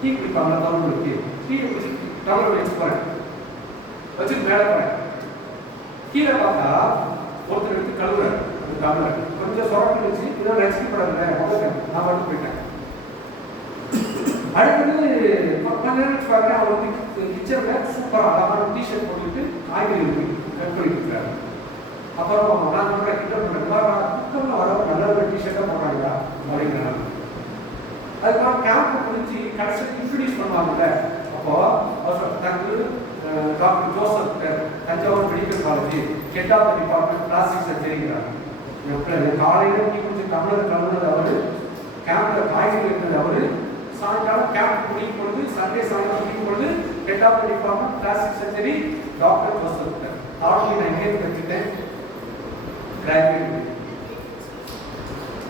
டீ குடிப்பாங்க. தமிழுக்கு டீ குடிச்சு டவல் வச்சு போகிறேன், வச்சுட்டு மேலே போகிறேன். கீழே பார்த்தா ஒருத்தர் எடுத்து கழுவுறேன். அது டவல் கொஞ்சம் சொரட்டி வச்சு இதோ ரசிக்கப்படல முதல்ல நான் மட்டும் போயிட்டேன். அடுத்தது கொஞ்ச நேரம் பாருங்க, அவர் வந்து கிச்சனில் சூப்பராக அழகான டிஷர்ட் போட்டுட்டு காய்கறி கட் பண்ணி கொடுக்குறாரு. அப்புறம் நான் கூட கிட்ட குக்கரில் வர நல்ல ஒரு டிஷர்ட்டாக போடுறாங்க அப்படிங்கிறாங்க. அதுக்கப்புறம் கேம்ப் முடிஞ்சு கடைசியில் இன்ட்ரடியூஸ் பண்ணுவாங்கல்ல. அப்போ அவர் தனக்கு doctor Joseph Thanjavur medical college head of the department plastic சர்ஜரிங்கிறாங்க. காலையில் டீ குடிச்சு தமிழர் கலந்தது அவர், கேம்பில் காய்கறி இருந்தது அவர், சாயங்காலம் கேம்ப் முடியும் பொழுது சண்டே சாயங்காலம் முடியும் பொழுது head of the department plastic surgery doctor Joseph. தாழ்மை நான் எங்கே கற்றுக்கிட்டேன்? கிராஜுவேட்.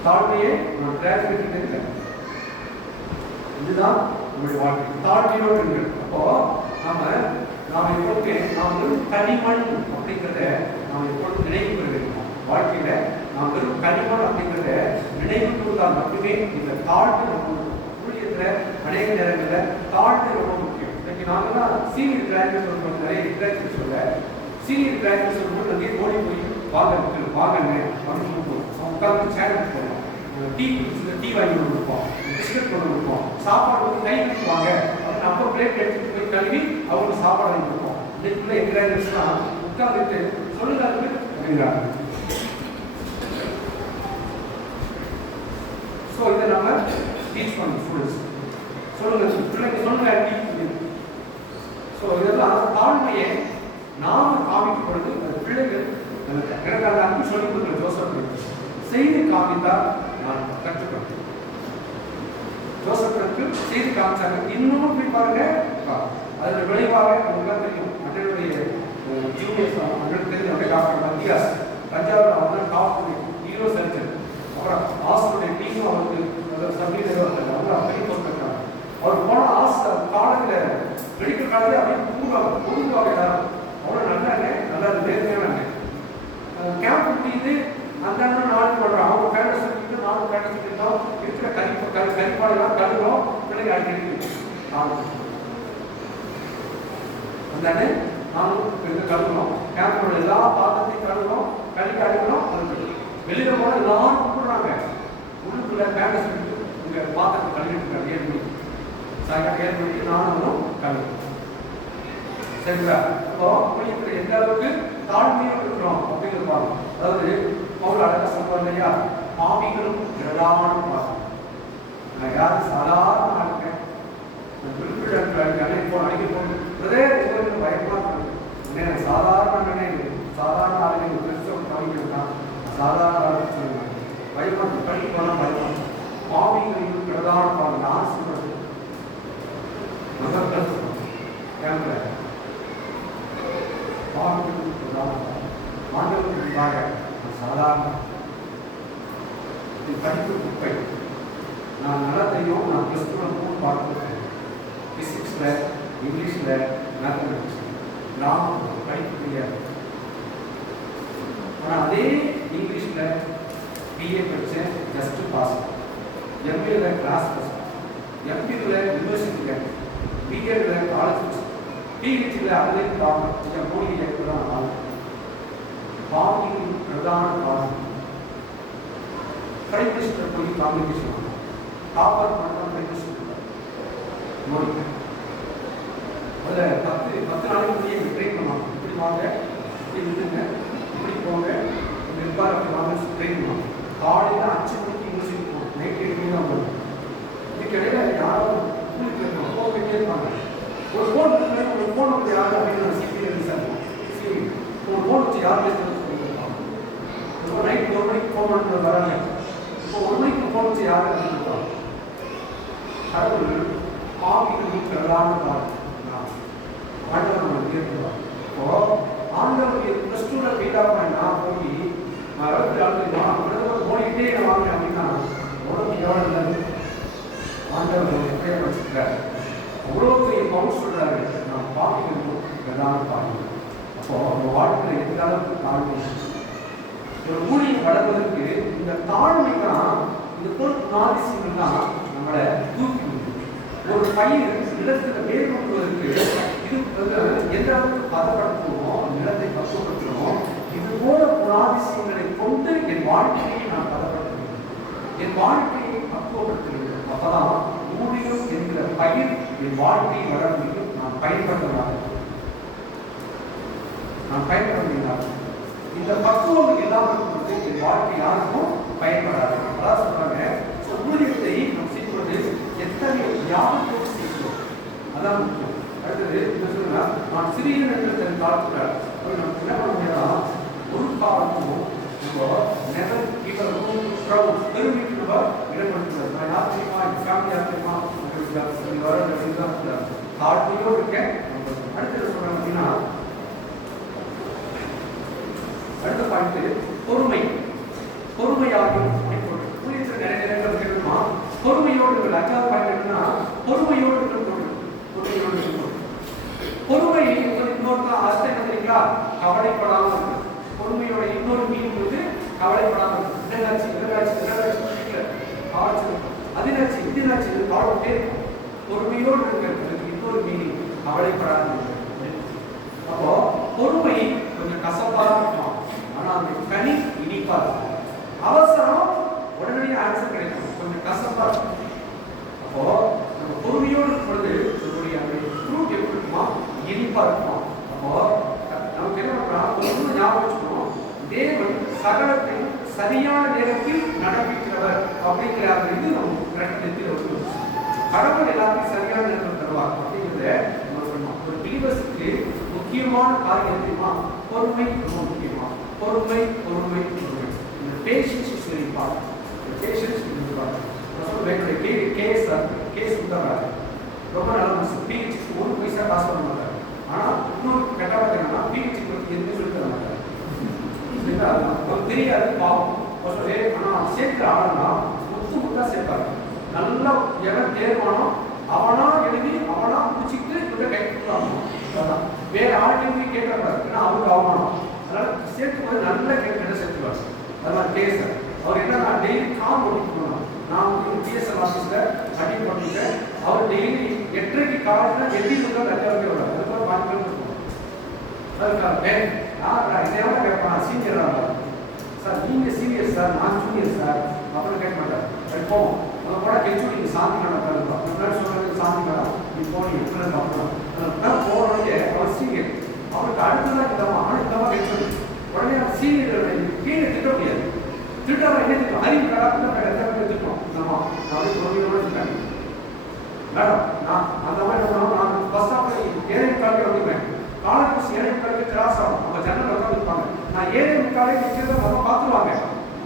தாழ்மையை நான் கிராஜுவேட் இல்லை. இதுதான் நம்முடைய வாழ்க்கை, தாழ்மையோடு இருக்கு. அப்போ நாம் எப்போதுமே நாம் வெறும் களிமண் அப்படிங்கிறத நாம் எப்பொழுதும் நினைவு பெற வேண்டும். வாழ்க்கையில நாம் வெறும் களிமண் அப்படிங்கிறத நினைவு கூர்ந்தால் மட்டுமே இந்த தாழ்மை நம்ம ஊழியத்துல அநேக நேரங்களில் தாழ்மை ரொம்ப முக்கியம். இன்னைக்கு நாங்கள்லாம் சீனியர் கிராஜுவேட் சொல்லுவோம், நிறைய கிராஜுவேட் சொல்ல சீனியர் கிராஜுவேட் சொல்லும்போது நிறைய ஓடி போய் வாங்க அப்படின்னு சொல்லுவோம். உட்காந்து சேர் போடுவோம், டீ வாங்கி கொடுப்போம், பிஸ்கட் கொண்டு கொடுப்போம், சாப்பாடு வந்து கை கொடுப்பாங்க அப்படின்னு அப்போ பிளேட் எடுத்துட்டு போய் கழுவி அவங்களுக்கு சாப்பாடு வாங்கி கொடுப்போம். இன்னைக்குள்ள எக்ராஜுவேட்ஸ்லாம் உட்காந்துட்டு சொல்லுங்க அப்படிங்கிறாங்க. ஸோ இதை நம்ம டீச் பண்ணணும் ஸ்டூடெண்ட்ஸ். சொல்லுங்க பிள்ளைங்க சொல்லுங்க டீச் பண்ணி. ஸோ இதெல்லாம் தாழ்மையை நாம காமிக்கும் பொழுது அந்த பிள்ளைகள் எனக்கு அந்த அன்பு சொல்லிக் கொடுக்குற ஜோசப் செய்து காமித்தால் நான் கற்றுக்கொண்டேன். ஜோசப்க்கு செய்து காமிச்சாங்க. இன்னமும் போய் பாருங்க, அதில் விளைவாக உங்களுக்கு தெரியும் அண்ணனுடைய ஜூனியர்ஸ் அண்ணனுக்கு தெரிஞ்ச டாக்டர் மத்தியாஸ் தஞ்சாவூர் அவர் தான் டாப் ஹீரோ சர்ஜன். அப்புறம் ஆசனுடைய டீமும் அவருக்கு சப்ஜெக்ட் அவங்க அப்படியே போட்டுருக்காங்க. அவர் போன ஆசை காலேஜில் மெடிக்கல் காலேஜ் அப்படியே ஒழுங்குவாங்க எல்லாரும். அவ்வளோ நல்லாங்க, நல்லா நேர்மையான கேம்ப் முடியுது. அந்த அண்ணன் நாலு பண்ணுறோம், அவங்க பேட்டை சொல்லிட்டு நானும் பேட்டை சொல்லிட்டோம். இருக்கிற கரிப்பாடெல்லாம் கழுவோம், பிள்ளைங்க அடிக்கடி அந்த அண்ணன் நானும் இருந்து கழுவணும். கேமரோட எல்லா பாத்திரத்தையும் கழுவணும், கழுவி அடிக்கணும். அது வெளியில் போனால் எல்லாரும் கூப்பிடுறாங்க. உள்ளுக்குள்ள பேண்டஸ் இங்கே பாத்திரத்தை கழுவிட்டு இருக்காங்க. 7 மணிக்கு சாயங்காலம் 7 மணிக்கு நானும் கழுவு. சரிங்களா? இப்போ ஊழியத்தில் எந்த அளவுக்கு தாழ்மையாக இருக்கிறோம் அப்படிங்கிறது பாருங்க. அதாவது பவுல் அழகா சொல்லுவாங்க இல்லையா, பாவிகளும் பிரதானம் பாருங்க. நான் யாரும் சாதாரண ஆளுக்கேன், குறிப்பிட்ட இப்போ அடிக்க போகிறதே உங்களுக்கு பயமா இருக்கு. சாதாரண சாதாரண ஆளுங்க கிறிஸ்தவ பாவிகள் தான் சாதாரண ஆளுக்கு சொல்லுவாங்க. பயமா படிக்க போனால் பயமா. பாவிகளின் பிரதான பாருங்க. நான் சொல்றது ஆண்டவர்களுக்காக சாதாரண படிப்பு குப்பை. நான் நல்லா தெரியும். நான் +2 பார்த்துருக்கேன். ஃபிசிக்ஸில், இங்கிலீஷில், மேத்தமெட்டிக்ஸ் கிராமம் படிக்க முடியாது. ஆனால் அதே இங்கிலீஷில் பிஏ படித்தேன், ஜஸ்ட்டு பாஸ். எம்ஏல கிளாஸ் ஃபஸ்ட், எம்பியில் யூனிவர்சிட்டியில், பிஎட்ல காலேஜ், பிஹெச்சில் அதிலே கொஞ்சம் மூலிகை தான் ஆகும். பாவியின் பிரதான பாடம் பிரைம் மினிஸ்டர் போய் காம்யூனிகேஷன் ஆகும். டாப்பர் மட்டும் பிரைம் மினிஸ்டர் மோடி. அதில் 10 நாளைக்கு முடிய ட்ரெயின் பண்ணுவாங்க. இப்படி வாங்க, இப்படி விட்டுங்க, இப்படி போங்க, இப்படி இருப்பார், அப்படி வாங்க ட்ரெயின் பண்ணுவாங்க. காலையில் 5 மணிக்கு யூனிவர்சிட்டி போகும், நைட் 8 மணி தான் போகும். இதுக்கு இடையில யாரும் உங்களுக்கு இருக்கணும், ஃபோன் பண்ணிட்டே இருப்பாங்க. ஒரு ஃபோன் ஒரு ஃபோன் வச்சு யாரும் அப்படின்னு சிபிஐ விசாரிப்போம். ஒரு ஃபோன் வச்சு யார் பேசுறது சொல்லியிருப்பாங்க. இப்போ நைட் 1 மணிக்கு ஃபோன் பண்ணுறது வராங்க. இப்போ 1 மணிக்கு ஃபோன் வச்சு யார் இருப்பாங்க. கடவுள் பாவிகளின் பிரதான பாடம் ஆண்டவர் நம்ம கேட்கிறோம். இப்போ ஆண்டவர் +2 ஃபெயிலாக நான் போய் நான் 24 போயிட்டே வாங்க அப்படின்னா உடம்பு எவ்வளோ இல்லை. ஆண்டவர் எப்படியே படிச்சுக்கிறார். அவ்வளோ பெரிய பவுன் சொல்கிறாரு, நான் பாவிகளும் பிரதான பாடம். அப்போ அந்த வாழ்க்கையில் எந்த அளவுக்கு தாழ்மை, ஒரு ஊழியம் வளர்வதற்கு இந்த தாழ்மை தான், இந்த பொருள் குணாதிசயங்கள் தான் நம்மளை தூக்கி ஒரு பயிர் நிலத்தில் வேர் கொண்டுவதற்கு இது எந்த அளவுக்கு பதப்படுத்துவோமோ, நிலத்தை பக்குவப்படுத்துவோமோ, இது போல குணாதிசயங்களை கொண்டு என் வாழ்க்கையை நான் பதப்படுத்துவேன், என் வாழ்க்கையை பக்குவப்படுத்துகிறேன். அப்பதான் ஊழியம் என்கிற பயிர் என் வாழ்க்கையை வளர முடியும். நான் பயன்படுத்தலாம், நான் பயன்படுத்தினார். இந்த பக்குவங்கள் இல்லாமல் இருக்கும்போது என் வாழ்க்கை யாருக்கும் பயன்படாது. அதான் சொல்றாங்க, ஊழியத்தை நாம் செய்வது எத்தனை யாருக்கும் செய்கிறோம், அதான் முக்கியம். அடுத்தது என்ன சொல்லுங்க, நான் சிறியன் என்று காலத்துக்கிறார். நம்ம என்ன பண்ண முடியாது, ஒரு காலமும் நம்ம நெவர் கிவர் ப்ரௌட் பெருமைக்கு நம்ம இடம்படுத்துறது. நான் யார் தெரியுமா, என் ஃபேமிலி யார் தெரியுமா, வர தாழ்மையோடு இருக்கேன். அடுத்தது சொல்றாங்க அப்படின்னா, அடுத்த பாயிண்ட் பொறுமை. பொறுமையாகும் ஊழியத்தில் நிறைய நேரங்கள் கேட்கணுமா, பொறுமையோடு இருக்கிற. 5வது பாயிண்ட் என்னன்னா, பொறுமையோடு இருக்கிறது. பொறுமையோடு இருக்கிறது. பொறுமை இன்னொரு அர்த்தம் என்ன தெரியுங்களா, கவலைப்படாமல் இருக்கு. பொறுமையோட இன்னொரு மீனிங் வந்து கவலைப்படாமல் இருக்கு. இதனாச்சு அதனாச்சு இதனாச்சு கவலைப்பட்டே இருக்கும். பொறுமையோடு இருக்கிறது இன்னொரு மீனிங் கவலைப்படாமல் இருக்கு. அப்போ பொறுமை கொஞ்சம் கசப்பாக இருக்கும், ஆனால் அந்த கனி இனிப்பா இருக்கும். அவசரம் உடனடியாக ஆன்சர் கிடைக்கும், கொஞ்சம் கசப்பா இருக்கும். அப்போ நம்ம பொறுமையோடு பொழுது நம்மளுடைய அந்த ஃப்ரூட் எப்படி இருக்குமா, இனிப்பா இருக்குமா. அப்போ நமக்கு என்ன பண்றோம், ஒரு ஞாபகம் வச்சுக்கணும், தேவன் சகலத்தையும் சரியான நேரத்தில் நடப்பிக்கிறவர் அப்படிங்கிற அந்த இது நம்ம கரெக்டாக வச்சுக்கணும். கடவுள் எல்லாத்தையும் சரியான நேரத்தில் தருவார் அப்படிங்கிறத நம்ம சொல்லணும். ஒரு பிலீவர்ஸுக்கு முக்கியமான காரியம் தெரியுமா, பொறுமை ரொம்ப முக்கியமா. பொறுமை பொறுமை பொறுமை. இந்த பேஷன்ஸ் இஸ் வெரி இம்பார்ட்டன்ட். இந்த பேஷன்ஸ் இஸ் இம்பார்ட்டன்ட். நான் சொல்றேன், கேஸ் உண்டாகாது, ரொம்ப நல்லா முடிச்சு. பிஹெச்க்கு 1 பைசா காசு பண்ண மாட்டாங்க. ஆனால் இன்னொரு கெட்ட பார்த்தீங்கன்னா பிஹெச்க்கு எதுவுமே சொல்லி தர மாட்டாங்க. தெரியாது பாவம். ஆனால் சேர்க்கிற ஆளுனா முத்தா சேர்ப்பாங்க. நல்லா எவன் தேர்வானோ அவனா எழுதி அவனா முடிச்சுட்டு இவங்க கைட்டு வேற ஆளுநர் கேட்கக்கூடாது, ஏன்னா அவருக்கு அவமானம். அதனால சேர்க்கும் போது நல்ல கேட்க சேர்த்துவார். அதெல்லாம் கேஸ் அவர் என்ன, நான் டெய்லி கால் ஓட்டிக்கணும். நான் வந்து பிஎஸ்எல் ஆஃபீஸில் அடி பண்ணிட்டேன். அவர் டெய்லி 8:30 காலையில் 8 முதல் 2 வரை வரும். அதுக்கு பாக்கி இருக்கும். அதுக்காக யாரா இதையோட கேட்பான் சீனியரா சார் நீங்கள் சீனியர் சார் நான் ஜூனியர் சார் அப்படின்னு கேட்க மாட்டார். அது போவோம் அதை கூட கெச்சு நீங்கள் சாந்தி மேடம் கலந்துப்போம் முன்னாடி சொல்கிறது சாந்தி மேடம் நீ போனீங்க எப்படி அப்புறம் போகிறோடனே அவர் சீனியர் அவருக்கு அடுத்ததான் இந்த கெச்சு உடனே சீனியர் கீழே திட்ட முடியாது. திட்டம் என்ன திட்டம் அறிவு கலாச்சாரம் எந்த மாதிரி திட்டம் நம்ம அப்படி குழந்தைகளோட இருக்காங்க மேடம். நான் அந்த மாதிரி நான் பஸ் ஸ்டாப்பில் ஏழை முக்காலுக்கு வந்துருப்பேன். காலேஜ் பஸ் ஏழை முக்காலுக்கு கிராஸ் ஆகும். அவங்க ஜன்னல் உட்காந்துருப்பாங்க. நான் ஏழை முக்காலே நிற்கிறத நம்ம பார்த்துருவாங்க.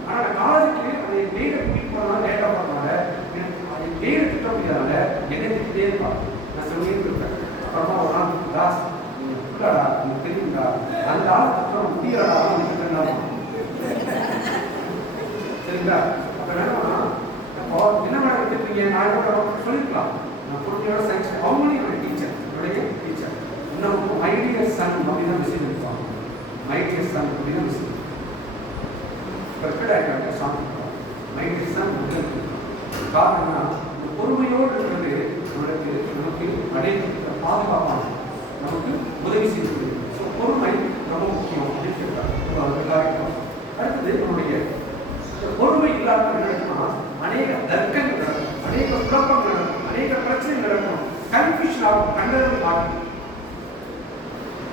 ஆனால் நான் காலேஜுக்கு அதை வெயிலை கூட்டிகிட்டு போனாலும் லேட்டாக போனால அதை வெயிலை திட்ட முடியாதால என்னை திட்டே இருப்பாங்க. நான் சொல்லிட்டு இருப்பேன். அப்புறமா ஒரு நாள் கிளாஸ் இல்லடா உங்களுக்கு தெரியுங்களா அந்த ஆள் திட்டம் முடியாடா திட்டம் சரிங்களா. அப்போ வேணும்னா அப்போ என்ன மேடம் கேட்பீங்க நான் சொல்லியிருக்கலாம். நான் பொருளையோட சயின்ஸ் அவங்களும் என்னுடைய டீச்சர் இன்னும் மை டியர் சன் அப்படின்னு தான் மெசேஜ் இருப்பாங்க. மை டியர் சன் அப்படின்னு தான் மெசேஜ் பெர்ஃபெக்டாக சாங் மை டியர் சன் அப்படின்னு காரணம்னா இந்த பொறுமையோடு இருக்கிறது நமக்கு அடையத்தை பாதுகாப்பான நமக்கு உதவி செய்து. ஸோ பொறுமை ரொம்ப முக்கியம் அப்படின்னு சொல்லிட்டாங்க. அடுத்தது நம்முடைய பொறுமை இல்லாத நடக்குமா அநேக தர்க்கங்கள் நடக்கும், அநேக குழப்பங்கள் நடக்கும், அநேக பிரச்சனைகள் நடக்கும், கன்ஃபியூஷன் ஆகும். கண்டது மாட்டும்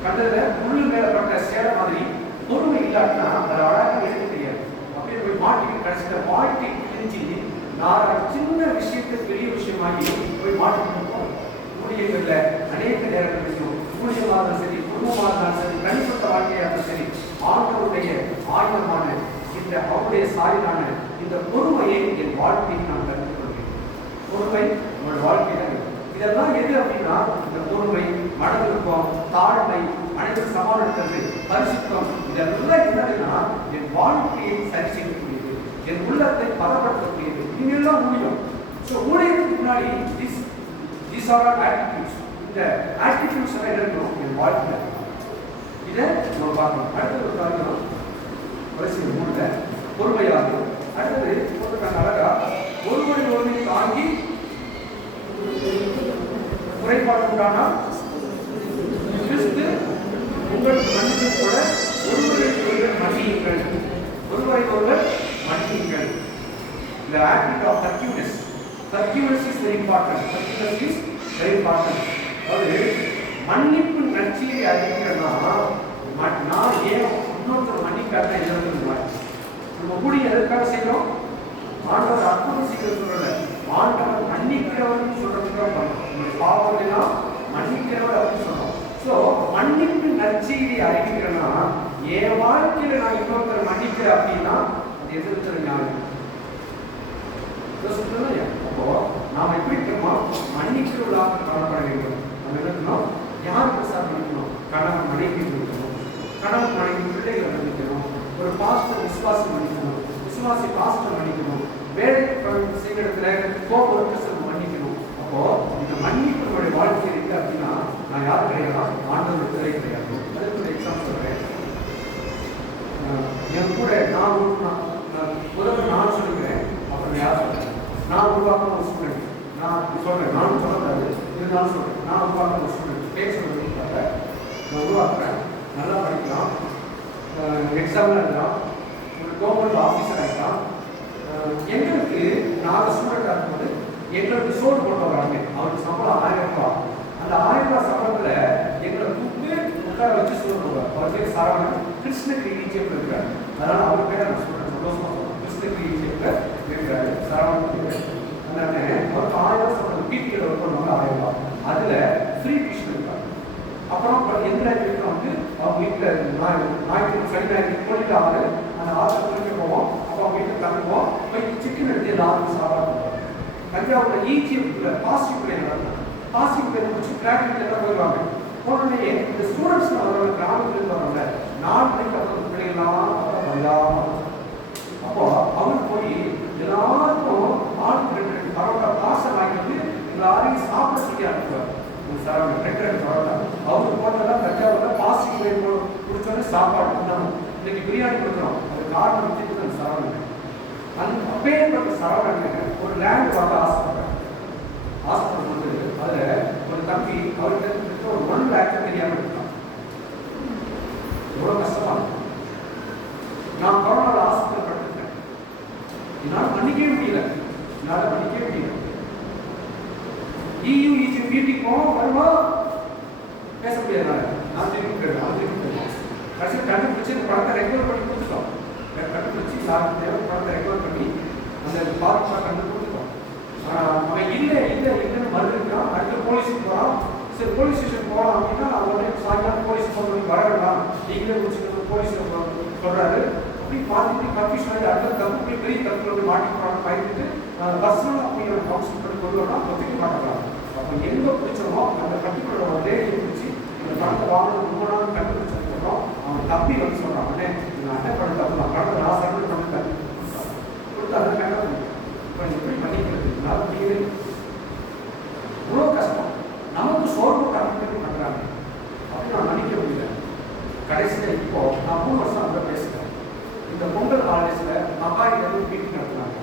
கண்டதுல முள்ளு மேல பட்ட சேர மாதிரி பொறுமை இல்லாட்டினா அதை அழகாக எடுக்க தெரியாது. அப்படியே போய் மாட்டிக்கு கடைசியில வாழ்க்கை கிழிஞ்சி நான் சின்ன விஷயத்தை பெரிய விஷயமாகி போய் மாட்டிக்கிட்டு ஊழியர்கள்ல அநேக நேரங்கள் ஊழியமாக இருந்தாலும் சரி, குடும்பமாக இருந்தாலும் சரி, தனிப்பட்ட வாழ்க்கையாக இருந்தாலும் சரி, ஆண்டவருடைய ஆயுதமான இந்த அவருடைய சாயலான இந்த பொறுமையை என் வாழ்க்கையை நான் கற்றுக்கொள்கிறேன். பொறுமை உங்களோட வாழ்க்கையில இதெல்லாம் எது அப்படின்னா இந்த பொறுமை, மனதிற்கும், தாழ்மை, அனைத்து சமாளித்தது, பரிசுத்தம் இதெல்லாம் என்னதுன்னா என் வாழ்க்கையை சரி செய்யக்கூடியது, என் உள்ளத்தை பதப்படுத்தக்கூடியது. இதெல்லாம் ஊழியம். ஸோ ஊழியத்துக்கு முன்னாடி these are our attitudes. இந்த ஆட்டிடியூட்ஸ் எல்லாம் இருக்கணும் என் வாழ்க்கையில். இதை நம்ம பார்க்கணும். அடுத்தது ஒரு காரியம் வரிசை மூணுல பொறுமையாகும். அடுத்தது ஒரு அழகா ஒருவரை தாங்கி குறைபாடு உண்டானால் கிறிஸ்து உங்களுக்கு மன்னித்து கூட ஒருவரை ஒருவர் மன்னியுங்கள், ஒருவரை ஒருவர் மன்னியுங்கள். The attitude of forgiveness is very important. Forgiveness is very important. அதாவது மன்னிப்பு நற்செய்தி அறிவிக்கிறேன்னா நான் ஏன் இன்னொருத்தர் மன்னிக்காட்டா என்ன நம்ம கூடி எதற்காக செய்யறோம்? ஆண்டவர் அற்புதம் செய்கிறது சொல்லல, ஆண்டவர் மன்னிக்கிறவர்னு சொல்றதுக்காக பாவங்களெல்லாம் மன்னிக்கிறவர் அப்படின்னு சொல்றோம். ஸோ மன்னிப்பு நற்செய்தி அறிவிக்கிறேன்னா என் வாழ்க்கையில நான் இன்னொருத்தர் மன்னிக்கிறேன் அப்படின்னா அது எதிர்க்கிற ஞானம். அப்போ நாம் எப்படி இருக்கோம்? மன்னிக்கிறவர்களாக காணப்பட வேண்டும். நம்ம என்ன இருக்கணும்? யாருக்கு சார் மன்னிக்கணும்? கணவன் மனைவி மன்னிக்கணும், கணவன் மனைவி பிள்ளைகளை மன்னிக்கணும், ஒரு பாஸ்டர் விசுவாசி மன்னிக்கணும், விசுவாசி பாஸ்டர் மன்னிக்கணும், வேலை செய்யறதுல கோபுரத்தை மன்னிக்கணும். அப்போ இந்த மன்னிப்பு நம்முடைய வாழ்க்கை இருக்கு அப்படின்னா நான் யார் கிடையாது? ஆண்டவர் பிள்ளை கிடையாது. அதுக்கு ஒரு எக்ஸாம்பிள் சொல்றேன். என் கூட நான் முதல்ல நான் சொல்லிக்கிறேன், அப்புறம் யார் சொல்றேன்? நான் உருவாக்கின ஒரு ஸ்டூடெண்ட், நான் சொல்றேன், நானும் சொல்லக்கூடாது, இருந்தாலும் சொல்றேன், நான் உருவாக்கின ஒரு ஸ்டூடெண்ட் பேர் சொல்றதுக்காக நான் உருவாக்குறேன். நல்லா படிக்கலாம், எக்ஸாம்ல இருக்கலாம், ஒரு கவர்மெண்ட் ஆஃபீஸர் ஆகிட்டான். எங்களுக்கு நாங்கள் ஸ்டூடெண்டாக இருக்கும்போது எங்களுக்கு சோறு போட்டு வராங்க. அவருக்கு சம்பளம் 1000 ரூபாய். அந்த 1000 ரூபாய் சம்பளத்தில் எங்களை கூப்பிட்டு உட்கார வச்சு சோறு போடுவார். அவர் பேர் சரவணன், கிருஷ்ணகிரி ஈஜிப்டில் இருக்கார். அதனால அவர் பேர் நான் சொல்றேன், சந்தோஷமா சொல்றேன். கிருஷ்ணகிரி ஈஜிப்டில் இருக்கிறாரு சரவணன். அதனால அவருக்கு 1000 ரூபாய் சம்பளம் வீட்டுக்கு ஒர்க் பண்ணுவாங்க 1000 ரூபாய். அதில் ஃப்ரீ டியூஷன் இருக்காங்க. அப்புறம் எந்த வீட்டில் வந்து அவங்க வீட்டில் ஞாயிற்று சனி ஞாயிற்று போயிட்டு ஆகுது. அந்த ஆசிரியர் குளிக்க போவோம். அப்போ அவங்க வீட்டுக்கு தங்குவோம். போய் சிக்கன் எடுத்து எல்லாருக்கும் சாப்பாடு. தஞ்சாவூரில் ஈஜிப்டில் பாசிட்டிவ் பிள்ளைங்க நடக்கும். பாசிட்டிவ் பிள்ளைங்க முடிச்சு கிராஃபிக் எல்லாம் போயிடுவாங்க. போனோடனே இந்த ஸ்டூடெண்ட்ஸ் அவரோட கிராமத்துலேருந்து வரவங்க 4 மணிக்கு அப்புறம் பிள்ளைங்களாம் வந்தாமல். அப்போ அவர் போய் எல்லாருக்கும் ஆளுக்கு 2 பரோட்டா பார்சல் வாங்கி வந்து எல்லாரையும் சாப்பிட சொல்லி அனுப்புவார். சரவணன் 2 பரோட்டா அவருக்கு போட்டதெல்லாம் தஞ்சாவூரில் பாசிட்டிவ் பிள்ளை குடிச்சோடனே சாப்பாடு பண்ணணும். இன்னைக்கு பிரியாணி கொடுக்குறோம். அது காரணம் வச்சுட்டு சரவணன். அந்த அப்பேற்பட்ட சரவணன் ஒரு லேண்ட் வாங்க ஆசைப்படுறேன். ஆசைப்படும் போது அதில் ஒரு தம்பி அவருக்கு ஒரு 1 lakh தெரியாமல் இருக்கான். என்னால் மன்னிக்கவே முடியல. EU ஈஜிப்ட் மீட்டிங் போவோம், வருவோம், பேச முடியாது. நான் திரும்பி போயிடுவேன். கடைசியில் கண்டுபிடிச்சி இந்த படத்தை ரெக்கவர் பண்ணி கொடுத்துட்டோம். கண்டுபிடிச்சி யாருக்கு தேவை படத்தை ரெக்கவர் பண்ணி அந்த பாதிப்பா கண்டு கொடுத்துட்டோம். அவன் இல்லைன்னு மறுக்கிறான். அடுத்து போலீஸுக்கு போகிறான். சரி, போலீஸ் ஸ்டேஷன் போகலாம் அப்படின்னா அவனே சாயங்காலம் போலீஸ் போகிறவங்க வர வேண்டாம், நீங்களே முடிச்சுக்கணும் போலீஸ் சொல்கிறாரு. அப்படி பார்த்துட்டு கன்ஃபியூஷன் ஆகி அடுத்த தப்பு பெரிய தப்புல போய் மாட்டிக்கிறாங்க. பயந்துட்டு பஸ்ஸில் அப்படிங்கிற கவுன்சில் பண்ணி கொண்டு வரலாம், ஒத்துக்க மாட்டேங்கிறாங்க. அப்போ எங்கே பிடிச்சோமோ அந்த பர்டிகுலர் லேடியை பிடிச்சி இந்த படத்தை வாங்கணும் ரொம்ப நாள் கண்டுபிடிச்சதுக்கப்புறம் அவன் தம்பி வந்து சொல்கிறான், அண்ணே நான் அண்ணன் படம் தப்பு தான், படத்தை நான் சர்வீஸ் பண்ணிட்டேன் கொடுத்து அதை கண்ட முடியும். இப்போ எப்படி பண்ணிக்கிறது? நான் முடியவே இவ்வளோ கஷ்டம். நமக்கு சோர்வு கணக்கு பண்ணுறாங்க. அப்படி நான் நினைக்க முடியல. கடைசியில் இப்போ நான் 3 வருஷம் அங்கே பேசுகிறேன். இந்த பொங்கல் ஹாலிடேஸில் மகாயிலிருந்து மீட்டிங் நடத்துனாங்க.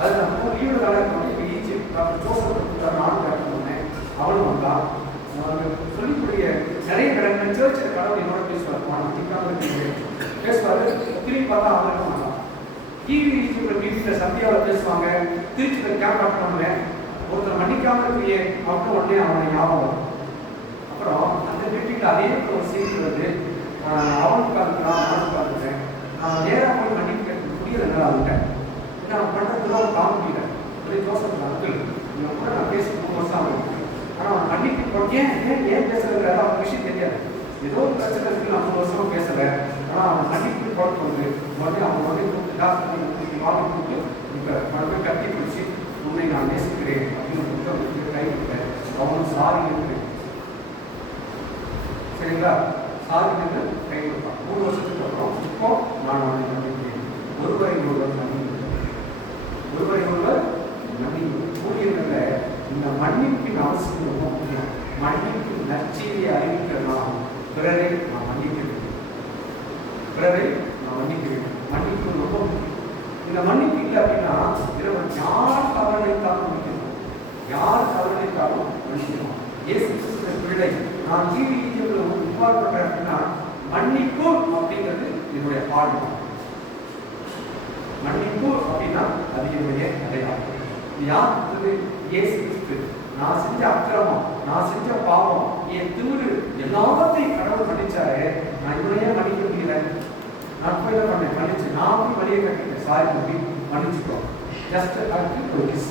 அது நம்ம லீவு காலம் இப்போ ஈஜிப்ட் டாக்டர் ஜோசப் நானும் கேட்டேன். அவளும் வந்தா சொல்லிக்கூடிய நிறைய கடமை சர்ச்சில் கடவுள் என்னோட பேசுவார், பேசுவார். திரும்பி பார்த்தா அவன் மாட்டான். ஈஜிப்ட்ல மீட்டிங்கில் சந்தியாவில் பேசுவாங்க, திருச்சியில் கேம்ப் பண்ணுவேன். ஒருத்தர் மன்னிக்காமல் இருக்கையே அப்போ உடனே அவனை ஞாபகம் வரும். அப்புறம் அந்த மீட்டிங்கில் அதே ஒரு செய்தி வருது, அவனுக்கு பார்த்துக்கிறான், நானும் பார்த்துக்கிறேன். நான் நேராக போய் மன்னிக்க முடியல. அவன்கிட்ட ஏன்னா அவன் பண்ணுறதுல ஒரு காமெடியில அதே ஜோசப் அங்கிள் இவங்க கூட நான் பேசி 3 வருஷம் ஆகும். ஆனால் அவன் மன்னிக்க ஏன் பேசுறது அவன் விஷயம் தெரியாது. ஏதோ ஒரு பிரச்சனை இருக்கு, நான் 3 வருஷமா பேசலை. ஆனால் அவன் மன்னிப்பு குழப்பம் வந்து உடனே அவன் உடனே கூப்பிட்டு டாக்டர் வாங்கி கூப்பிட்டு இப்போ மறுபடியும் கட்டி பிடிச்சி உன்னை நான் நேசிக்கிறேன் அப்படின்னு புத்தகத்துக்கு கை விட்டேன். அவனும் சாரி இருக்கிறேன், சரிங்களா? சாரி என்று கை கொடுப்பான். 3 வருஷத்துக்கு அப்புறம் இப்போ நான் அவனை நம்பிக்கிறேன். ஒருவரை ஒருவர் நம்பிக்கை கூடியதில் இந்த மன்னிப்பின் அவசியம் ரொம்ப முக்கியம். மன்னிப்பு நற்செய்தியை அறிவிக்கலாம். பிறரை நான் மன்னிக்கிறேன், மன்னிப்பு ரொம்ப முக்கியம். இந்த மன்னிப்பு இல்லை அப்படின்னா யார் தவறனைத்தாலும் மன்னிக்கணும், யார் தவறனைத்தாலும் மன்னிக்கணும். இயேசு கிறிஸ்துவின் பிள்ளை நான் ஈவியில் உருவாக்கப்பட்டேன் அப்படின்னா மன்னிப்பு அப்படிங்கிறது என்னுடைய பாடம். மன்னிப்பு அப்படின்னா அது என்னுடைய அடையாளம். யார் இயேசு கிறிஸ்து. நான் செஞ்ச அக்கிரமம், நான் செஞ்ச பாவம், என் திமிரு எல்லாத்தையும் கடவுள் மன்னிச்சாரு. நான் இவனையே மன்னிக்க முடியல. நான் போய் தான் பண்ணேன், மன்னிச்சு நான் போய் வழியை கட்டிட்டேன். சாரி தம்பி மன்னிச்சுக்கோ, ஜஸ்ட் அதுக்கு ஒரு கிஸ்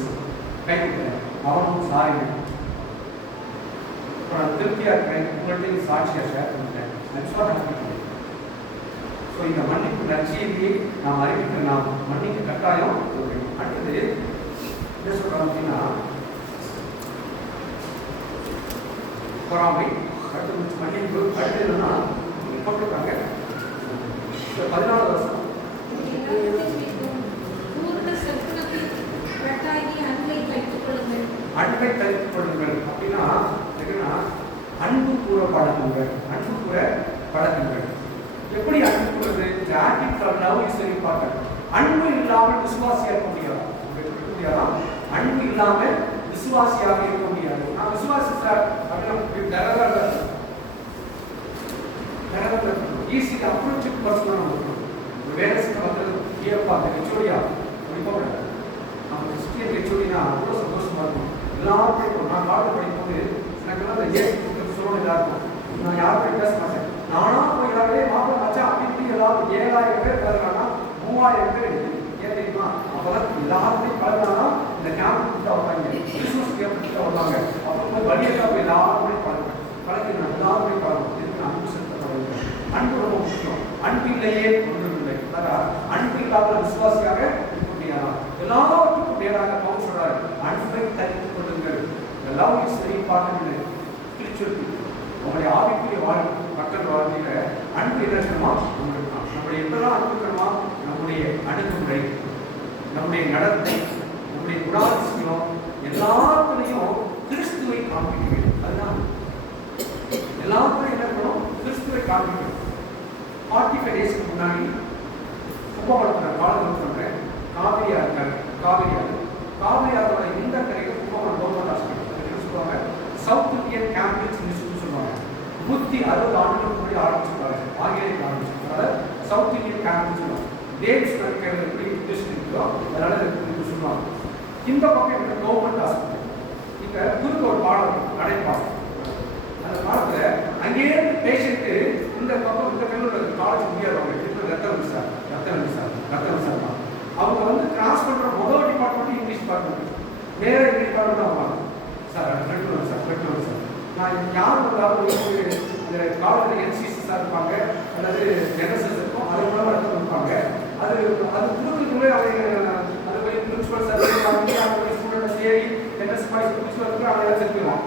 கை கொடுத்தேன். அவனும் சாரி நான் திருப்தியாக இருக்கிறேன். உங்கள்கிட்ட சாட்சியாக ஷேர் பண்ணிட்டேன். ஸோ இந்த மன்னிப்பு நற்செய்தியை நாம் அறிவிக்க நாம் மன்னிக்க கட்டாயம். அடுத்தது என்ன சொல்கிறோம் அப்படின்னா பொறாமை, அடுத்து மன்னிப்பு, அடுத்து என்னன்னா போட்டிருக்காங்க 14 வருஷம் அன்பை தரித்துக் கொள்ளுங்கள் அப்படின்னா அன்பு கூற பழகுங்கள். எப்படி அன்பு கூறுறது? அன்பு இல்லாமல் விசுவாசியாக இருக்க முடியாதா? அன்பு இல்லாமல் விசுவாசியாக இருக்க முடியாது. நான் விசுவாசி சார் ஈஸியாக அப்ரோச்சுக்கு பர்சனாக இருக்கணும். வேலை வந்து ஏப்பா அந்த ஹெச்ஓடியா அப்படி நம்ம கிறிஸ்டியன் ஹெச்ஓடினா அவ்வளோ சந்தோஷமா இருக்கும். எல்லாரும் படிப்போம். நான் காலேஜ் படிக்கும்போது எனக்குலாம் அந்த ஏசி கொடுக்குறது சொல்லணும். எல்லாருக்கும் நான் யாருக்கும் பேச மாட்டேன். நானா போய் எல்லாருமே மாப்பிள்ளை மச்சா அப்படி எல்லாரும் 7000 பேர் பழகிறானா 3000 பேர் ஏன் தெரியுமா? அப்போதான் எல்லாருமே பழகினானா இந்த கேம்ப் கிட்ட வருவாங்க, கிறிஸ்மஸ் கேம்ப் கிட்ட வருவாங்க. அப்புறம் வழியெல்லாம் போய் எல்லாருமே பழகினாங்க, எல்லாருமே பழகும். இதுக்கு அன்பு செலுத்த பழகுங்க. அன்பு ரொம்ப முக்கியம். அன்பு இல்லையே ஒன்றும் இல்லை. அன்பு இல்லாமல் விசுவாசியாக இருக்க முடியாதா? எல்லாவற்றுக்கும் மேலாக பவுல் சொல்றாரு, அன்பை தரித்துக் கொள்ளுங்கள். எல்லாம் சரி பார்க்கவில்லை திருச்சொல்லி உங்களுடைய ஆவிக்குரிய மக்கள் வாழ்க்கையில அன்பு என்ன இருக்கணுமா? நம்முடைய எப்பெல்லாம் அன்பு இருக்கணுமா? நம்முடைய அணுகுமுறை, நம்முடைய நடத்தை, நம்முடைய குணாதிசயம் எல்லாத்துலையும் கிறிஸ்துவை காண்பிக்க வேண்டும். அதுதான் எல்லாத்துலையும் என்ன இருக்கணும்? கிறிஸ்துவை காண்பிக்கணும். 45 டேஸ்க்கு முன்னாடி கும்பகோணத்தில் காலம் சொல்றேன். காவிரியாரோட இந்த கரையில் கும்பகோணம் கவர்மெண்ட் ஹாஸ்பிட்டல் சொல்லுவாங்க. சவுத் இந்தியன் கேம்பிரிட்ஜ் இன்ஸ்டியூட் சொல்லுவாங்க. 160 ஆண்டுகளுக்கு முன்னாடி ஆரம்பிச்சிருக்காங்க. ஆங்கிலேயர்கள் ஆரம்பிச்சிருக்காங்க. சவுத் இந்தியன் கேம்பிரிட்ஜ் சொல்லுவாங்க. டேட்ஸ் எப்படி இருக்கோம். அதனால இது சொல்லுவாங்க. இந்த பக்கம் என்ன கவர்மெண்ட் ஹாஸ்பிட்டல். இப்போ குறுக்கு ஒரு பாடம் நடைபாடம். அந்த பாடத்தில் அங்கேயே பேஷண்ட்டு இந்த பக்கம் இந்த கையில் காலேஜ் முடியாதவங்க இப்போ ரத்தம் விசாரம் அவங்க வந்து கிராஸ் பண்ணுற முதல் டிபார்ட்மெண்ட் இங்கிலீஷ் டிபார்ட்மெண்ட். வேற இங்கிலீஷ் டிபார்ட்மெண்ட் ஆவாங்க. சார் சார் நான் யார் வந்தாலும் இந்த காலேஜில் என்சிசி சார் இருப்பாங்க அல்லது என்எஸ்எஸ் இருக்கும். அது மூலமாக ரத்தம் கொடுப்பாங்க. அது கொடுக்குறதுக்குள்ளே அவங்க அது போய் பிரின்சிபல் சார் ஸ்டூடெண்ட் சேரி என்எஸ் பாய்ஸ் பிரின்சிபல் இருக்கு அவங்க எல்லாம் சேர்த்துக்குவோம்.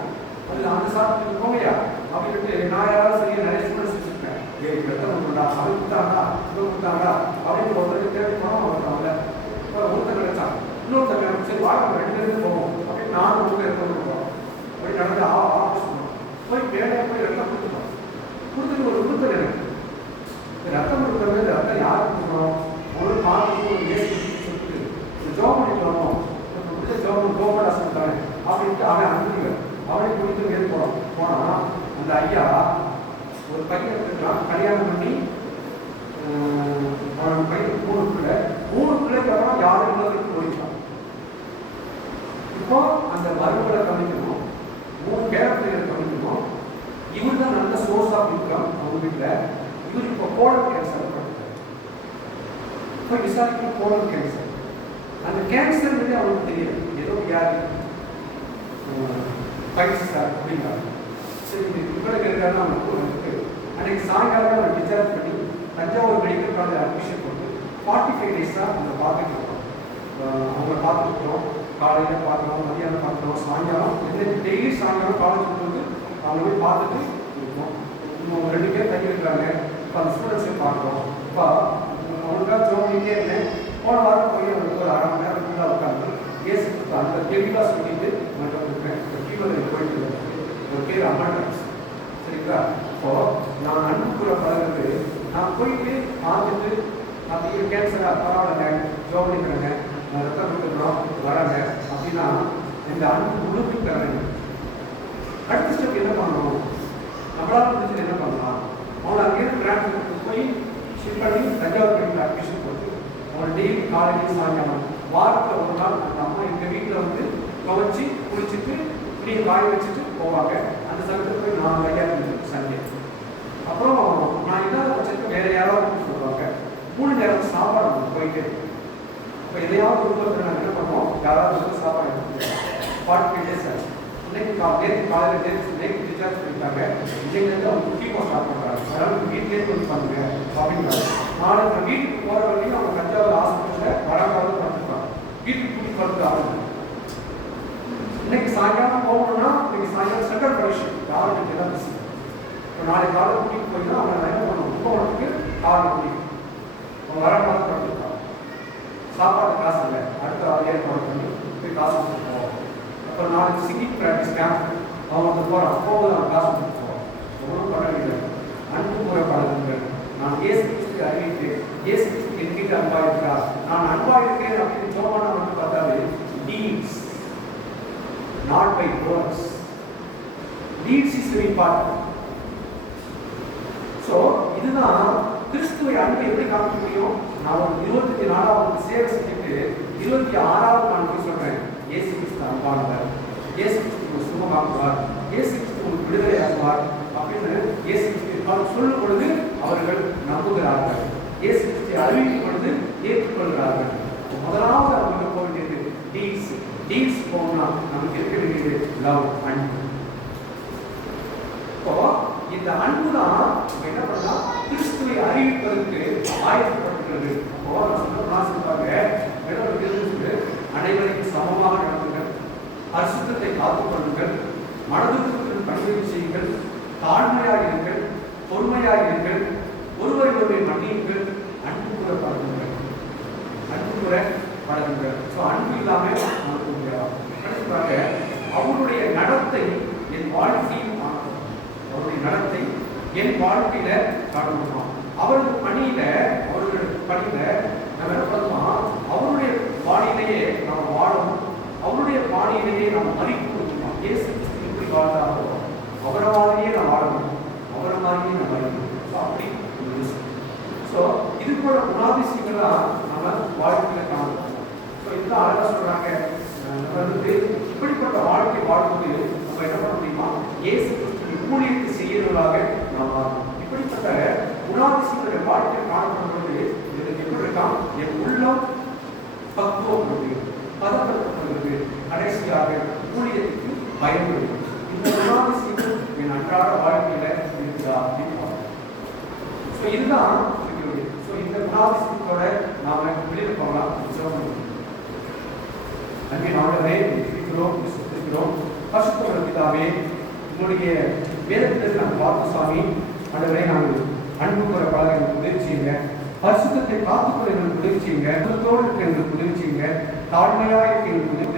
அது அந்த சார் போகையா அப்படின்ட்டு நான் யாராவது சரியாக நிறைய ஸ்டூடெண்ட்ஸ் வச்சுருக்கேன். ரத்தம் கொடுத்தா அவன் கொடுத்தாங்களா இவங்க கொடுத்தாங்களா அப்படின்னு ஒருத்தருக்கு தேடி போனோம். அவங்க ஒருத்தர் கிடைச்சான். இன்னொருத்தர் சரி வாரம் 2 பேருக்கு போவோம் அப்படின்னு நானும் ஒருத்தர் எடுத்துருக்கோம். அப்படி நடந்து ஆஃபீஸ் போய் வேலையை போய் ரத்தம் கொடுத்துட்டு ஒரு கொடுத்தல் எனக்கு ரத்தம் கொடுக்குறது ரத்தம் யார் கொடுக்கணும் ஒரு பார்த்து ஒரு ஏசி சொல்லிட்டு ஜோப் பண்ணிட்டு வரணும் ஜோப் கோபடா சொல்லிட்டாங்க அப்படின்ட்டு அவன் அனுப்பிடுவேன். அவனை குடித்து மேல் போனால் அந்த ஐயா ஒரு பையன் இருக்கிறான். கல்யாணம் பண்ணி அவன் பையன் 3 பிள்ளைக்கு அப்புறம் யாரும் இல்லாததுக்கு போயிட்டான். இப்போ அந்த மருமகளை கவனிக்கணும், 3 பேரப்பிள்ளைகளை கவனிக்கணும். இவர் தான் நல்ல சோர்ஸ் ஆஃப் இன்கம் அவங்க வீட்டில். இவர் இப்போ கோலன் கேன்சர் இப்போ விசாரிக்கணும். கோலன் கேன்சர் அந்த கேன்சர் வந்து அவங்களுக்கு தெரியும். ஏதோ வியாதி பயிற்சி சார் அப்படிங்கிறாங்க. சரி இவ்வளவு இருக்காரு அவனுக்கு இருக்கு. அன்னைக்கு சாயங்காலம் அவன் டிஸ்சார்ஜ் பண்ணி தஞ்சாவூர் மெடிக்கல் காலேஜ் அட்மிஷன் போட்டு 45 டேஸாக அவங்க பார்த்துட்டு இருக்கோம். அவங்கள பார்த்துருக்குறோம். காலையில் பார்க்குறோம், மதியானம் பார்க்குறோம், சாயங்காலம் டெய்லி சாயங்காலம் காலேஜ் வந்து அவங்க போய் பார்த்துட்டு இருக்கோம். இன்னும் 2 பேர் தங்கி இருக்கிறாங்க. இப்போ அந்த ஸ்டூடெண்ட்ஸையும் பார்க்குறோம். இப்போ அவங்களுக்காக ஜோபிட்டே இருந்தேன். போன வாரம் போய் அவங்களுக்கு ஒரு 1/2 மணி நேரம் ஃபுல்லாக உட்காந்து ஏசி அந்த தெளிவாக சொல்லிட்டு மட்டும் இருக்கேன். கீழே போயிட்டு ஒரு பேர் அமர்நாத். சரிங்களா? இப்போது நான் அன்புக்குள்ள பழகிறது நான் போயிட்டு பார்த்துட்டு அப்படியே கேன்சரா பரவாயில்லைங்க ஜோபிக்கிறாங்க ரத்தம் கொடுத்துக்கிறோம் வராங்க அப்படின்னா இந்த அன்பு முழுக்க தரேங்க. அடுத்த ஸ்டெப் என்ன பண்ணணும்? நம்மளால முடிஞ்சது என்ன பண்ணலாம்? அவங்களை அங்கேயிருந்து டிரான்ஸ்பர் போய் ஷிஃப்ட் பண்ணி தஞ்சாவூர் மெடிக்கல் அட்மிஷன் போட்டு அவங்களை டெய்லி காலையில் சாயங்காலம் வாரத்தில் ஒரு நாள் அந்த அம்மா எங்கள் வீட்டில் வந்து துவைச்சி குளிச்சுட்டு துணியை காய வச்சுட்டு போவாங்க. அந்த சமயத்தில் போய் நான் கையாளு சண்டே. அப்புறம் நான் இல்லாத பட்சத்துக்கு வேறு யாராவது சொல்லுவாங்க. 3 நேரம் சாப்பாடு போயிட்டு இப்போ எதையாவது குடும்பத்தில் நாங்கள் என்ன பண்ணுவோம்? யாராவது வந்து சாப்பாடு 45 டேஸ் ஆச்சு. இன்னைக்கு காலையில் டிஸ்சார்ஜ் பண்ணிட்டாங்க. இன்னைக்கு அவங்க கீமோ ஸ்டார்ட் பண்ணுறாங்க. அதனால் வீட்டிலே கொஞ்சம் பண்ணுங்க அப்படிங்கிறாங்க. நாளைக்கு நான் வீட்டுக்கு போகிற வரைக்கும் அவங்க தஞ்சாவூர் ஹாஸ்பிட்டலில் வராங்காவது பார்த்துருப்பாங்க. வீட்டுக்கு கூட்டி பார்த்து ஆகுது. இன்னைக்கு சாயங்காலம் போகணும்னா இன்னைக்கு சாயங்காலம் சென்ட்ரல் கலெக்ஷன் யாருக்கு தான் பிஸி. இப்போ நாளைக்கு காலை கூட்டிகிட்டு போயின்னா அவங்க என்ன பண்ணணும்? போகிறதுக்கு காலை கூட்டிட்டு அவங்க வராங்காவது பார்த்துருப்பாங்க. சாப்பாடு காசு இல்லை, அடுத்த ஆள் ஏற்பாடு பண்ணி போய் காசு கொடுத்து போவோம். அப்புறம் நாளைக்கு சிங்கிங் ப்ராக்டிஸ் கேம்ப் அவங்க வந்து போகிறான். போகுது அவங்க காசு கொடுத்து போவோம். ஒன்றும் பண்ண வேண்டியது. அன்பு முறைப்பாடுங்கள். நான் இயேசு கிறிஸ்துக்கு அறிவித்து இயேசு கிறிஸ்துக்கு என்கிட்ட அன்பா இருக்கா, நான் அன்பா இருக்கேன் அப்படின்னு ஜோமான வந்து பார்த்தாரு. Deeds not by words. Deeds is very important. So இதுதான் கிறிஸ்துவை அன்பை எப்படி காமிக்க முடியும்? நான் ஒரு 24வது சேவை செஞ்சுட்டு 26வது நான் போய் சொல்றேன். இயேசு கிறிஸ்து அன்பானவர், இயேசு கிறிஸ்து சுகமாக்குவார், இயேசு கிறிஸ்து உங்களுக்கு விடுதலை ஆக்குவார் அப்படின்னு இயேசு கிறிஸ்து சொல்லும் பொழுது அவர்கள் நம்புகிறார்கள். இயேசு கிறிஸ்து அறிவிக்கும் பொழுது ஏற்றுக்கொள்கிறார்கள். முதலாவது அவங்களுக்கு போக வேண்டியது டீட்ஸ். டீட்ஸ் போகணும்னா நமக்கு இருக்க வேண்டியது லவ், அன்பு. இப்போ இந்த அன்பு தான் என்ன பண்ணலாம்? கிறிஸ்துவை அறிவிப்பதற்கு ஆயத்தப்பட்டுள்ளது. அனைவரையும் சமமாக நடத்துங்கள், பரிசுத்தத்தை காத்துக்கொள்ளுங்கள், மனதுக்கு பணிவை செய்யுங்கள், தாழ்மையாக இருங்கள், பொறுமையாக இருங்கள், ஒருவரை ஒருவரை மன்னியுங்கள், அன்பு கூற பழகுங்கள், அன்பு கூற பழகுங்கள். ஸோ அன்பு இல்லாமல் நமக்கு முடியாது. அவருடைய நடத்தை என் வாழ்க்கையில் காணணும். அவருடைய நடத்தை என் வாழ்க்கையில காணணுமா? அவரது பணியில நம்ம என்ன பண்ணலாம்? அவருடைய பாணியிலேயே நம்ம வாழணும். அவருடைய பாணியிலேயே நம்ம மதிப்பு கொடுக்கணும். இயேசு கிறிஸ்து எப்படி வாழ்ந்தாரோ அவரை மாதிரியே நான் வாழணும், அவரை மாதிரியே நான் மதிக்கணும். ஸோ அப்படி ஸோ இது போல குணாதிசயங்களாக நம்ம வாழ்க்கையில காணணும். இதுதான் அழகா சொல்றாங்க. நம்ம வந்து இப்படிப்பட்ட வாழ்க்கை வாழ்வது நம்ம என்ன பண்ண முடியுமா? இயேசு கிறிஸ்துவின் ஊழியத்தை செய்யறவர்களாக நாம் மாறணும். இப்படிப்பட்ட குணாதிசயங்களுடைய வாழ்க்கை காணப்படும் பொழுது இதுக்கு எப்படி இருக்கான்? என் உள்ளம் பக்குவப்படுது, பதப்படுத்தப்படுகிறது, கடைசியாக ஊழியத்துக்கு பயன்படுது. இந்த குணாதிசயங்கள் என் அன்றாட வாழ்க்கையில இருக்குதா அப்படின்னு பார்க்கணும். ஸோ இதுதான் இந்த குணாதிசயத்தோட நாம வெளியில் போகலாம். அங்கே நாங்களே இருக்கிறோம் பரிசுத்த பிதாவே, உங்களுடைய வேதத்தில் நாங்கள் பார்த்து சாமி ஆண்டவரே, நாங்கள் அன்பு கூற பழக எங்களுக்கு உதவி செய்யுங்க. பரிசுத்தத்தை காத்துக்கொள்ள எங்களுக்கு உதவி செய்யுங்க. எங்களுக்கு உதவி செய்யுங்க. தாழ்மையாக எங்களுக்கு உதவி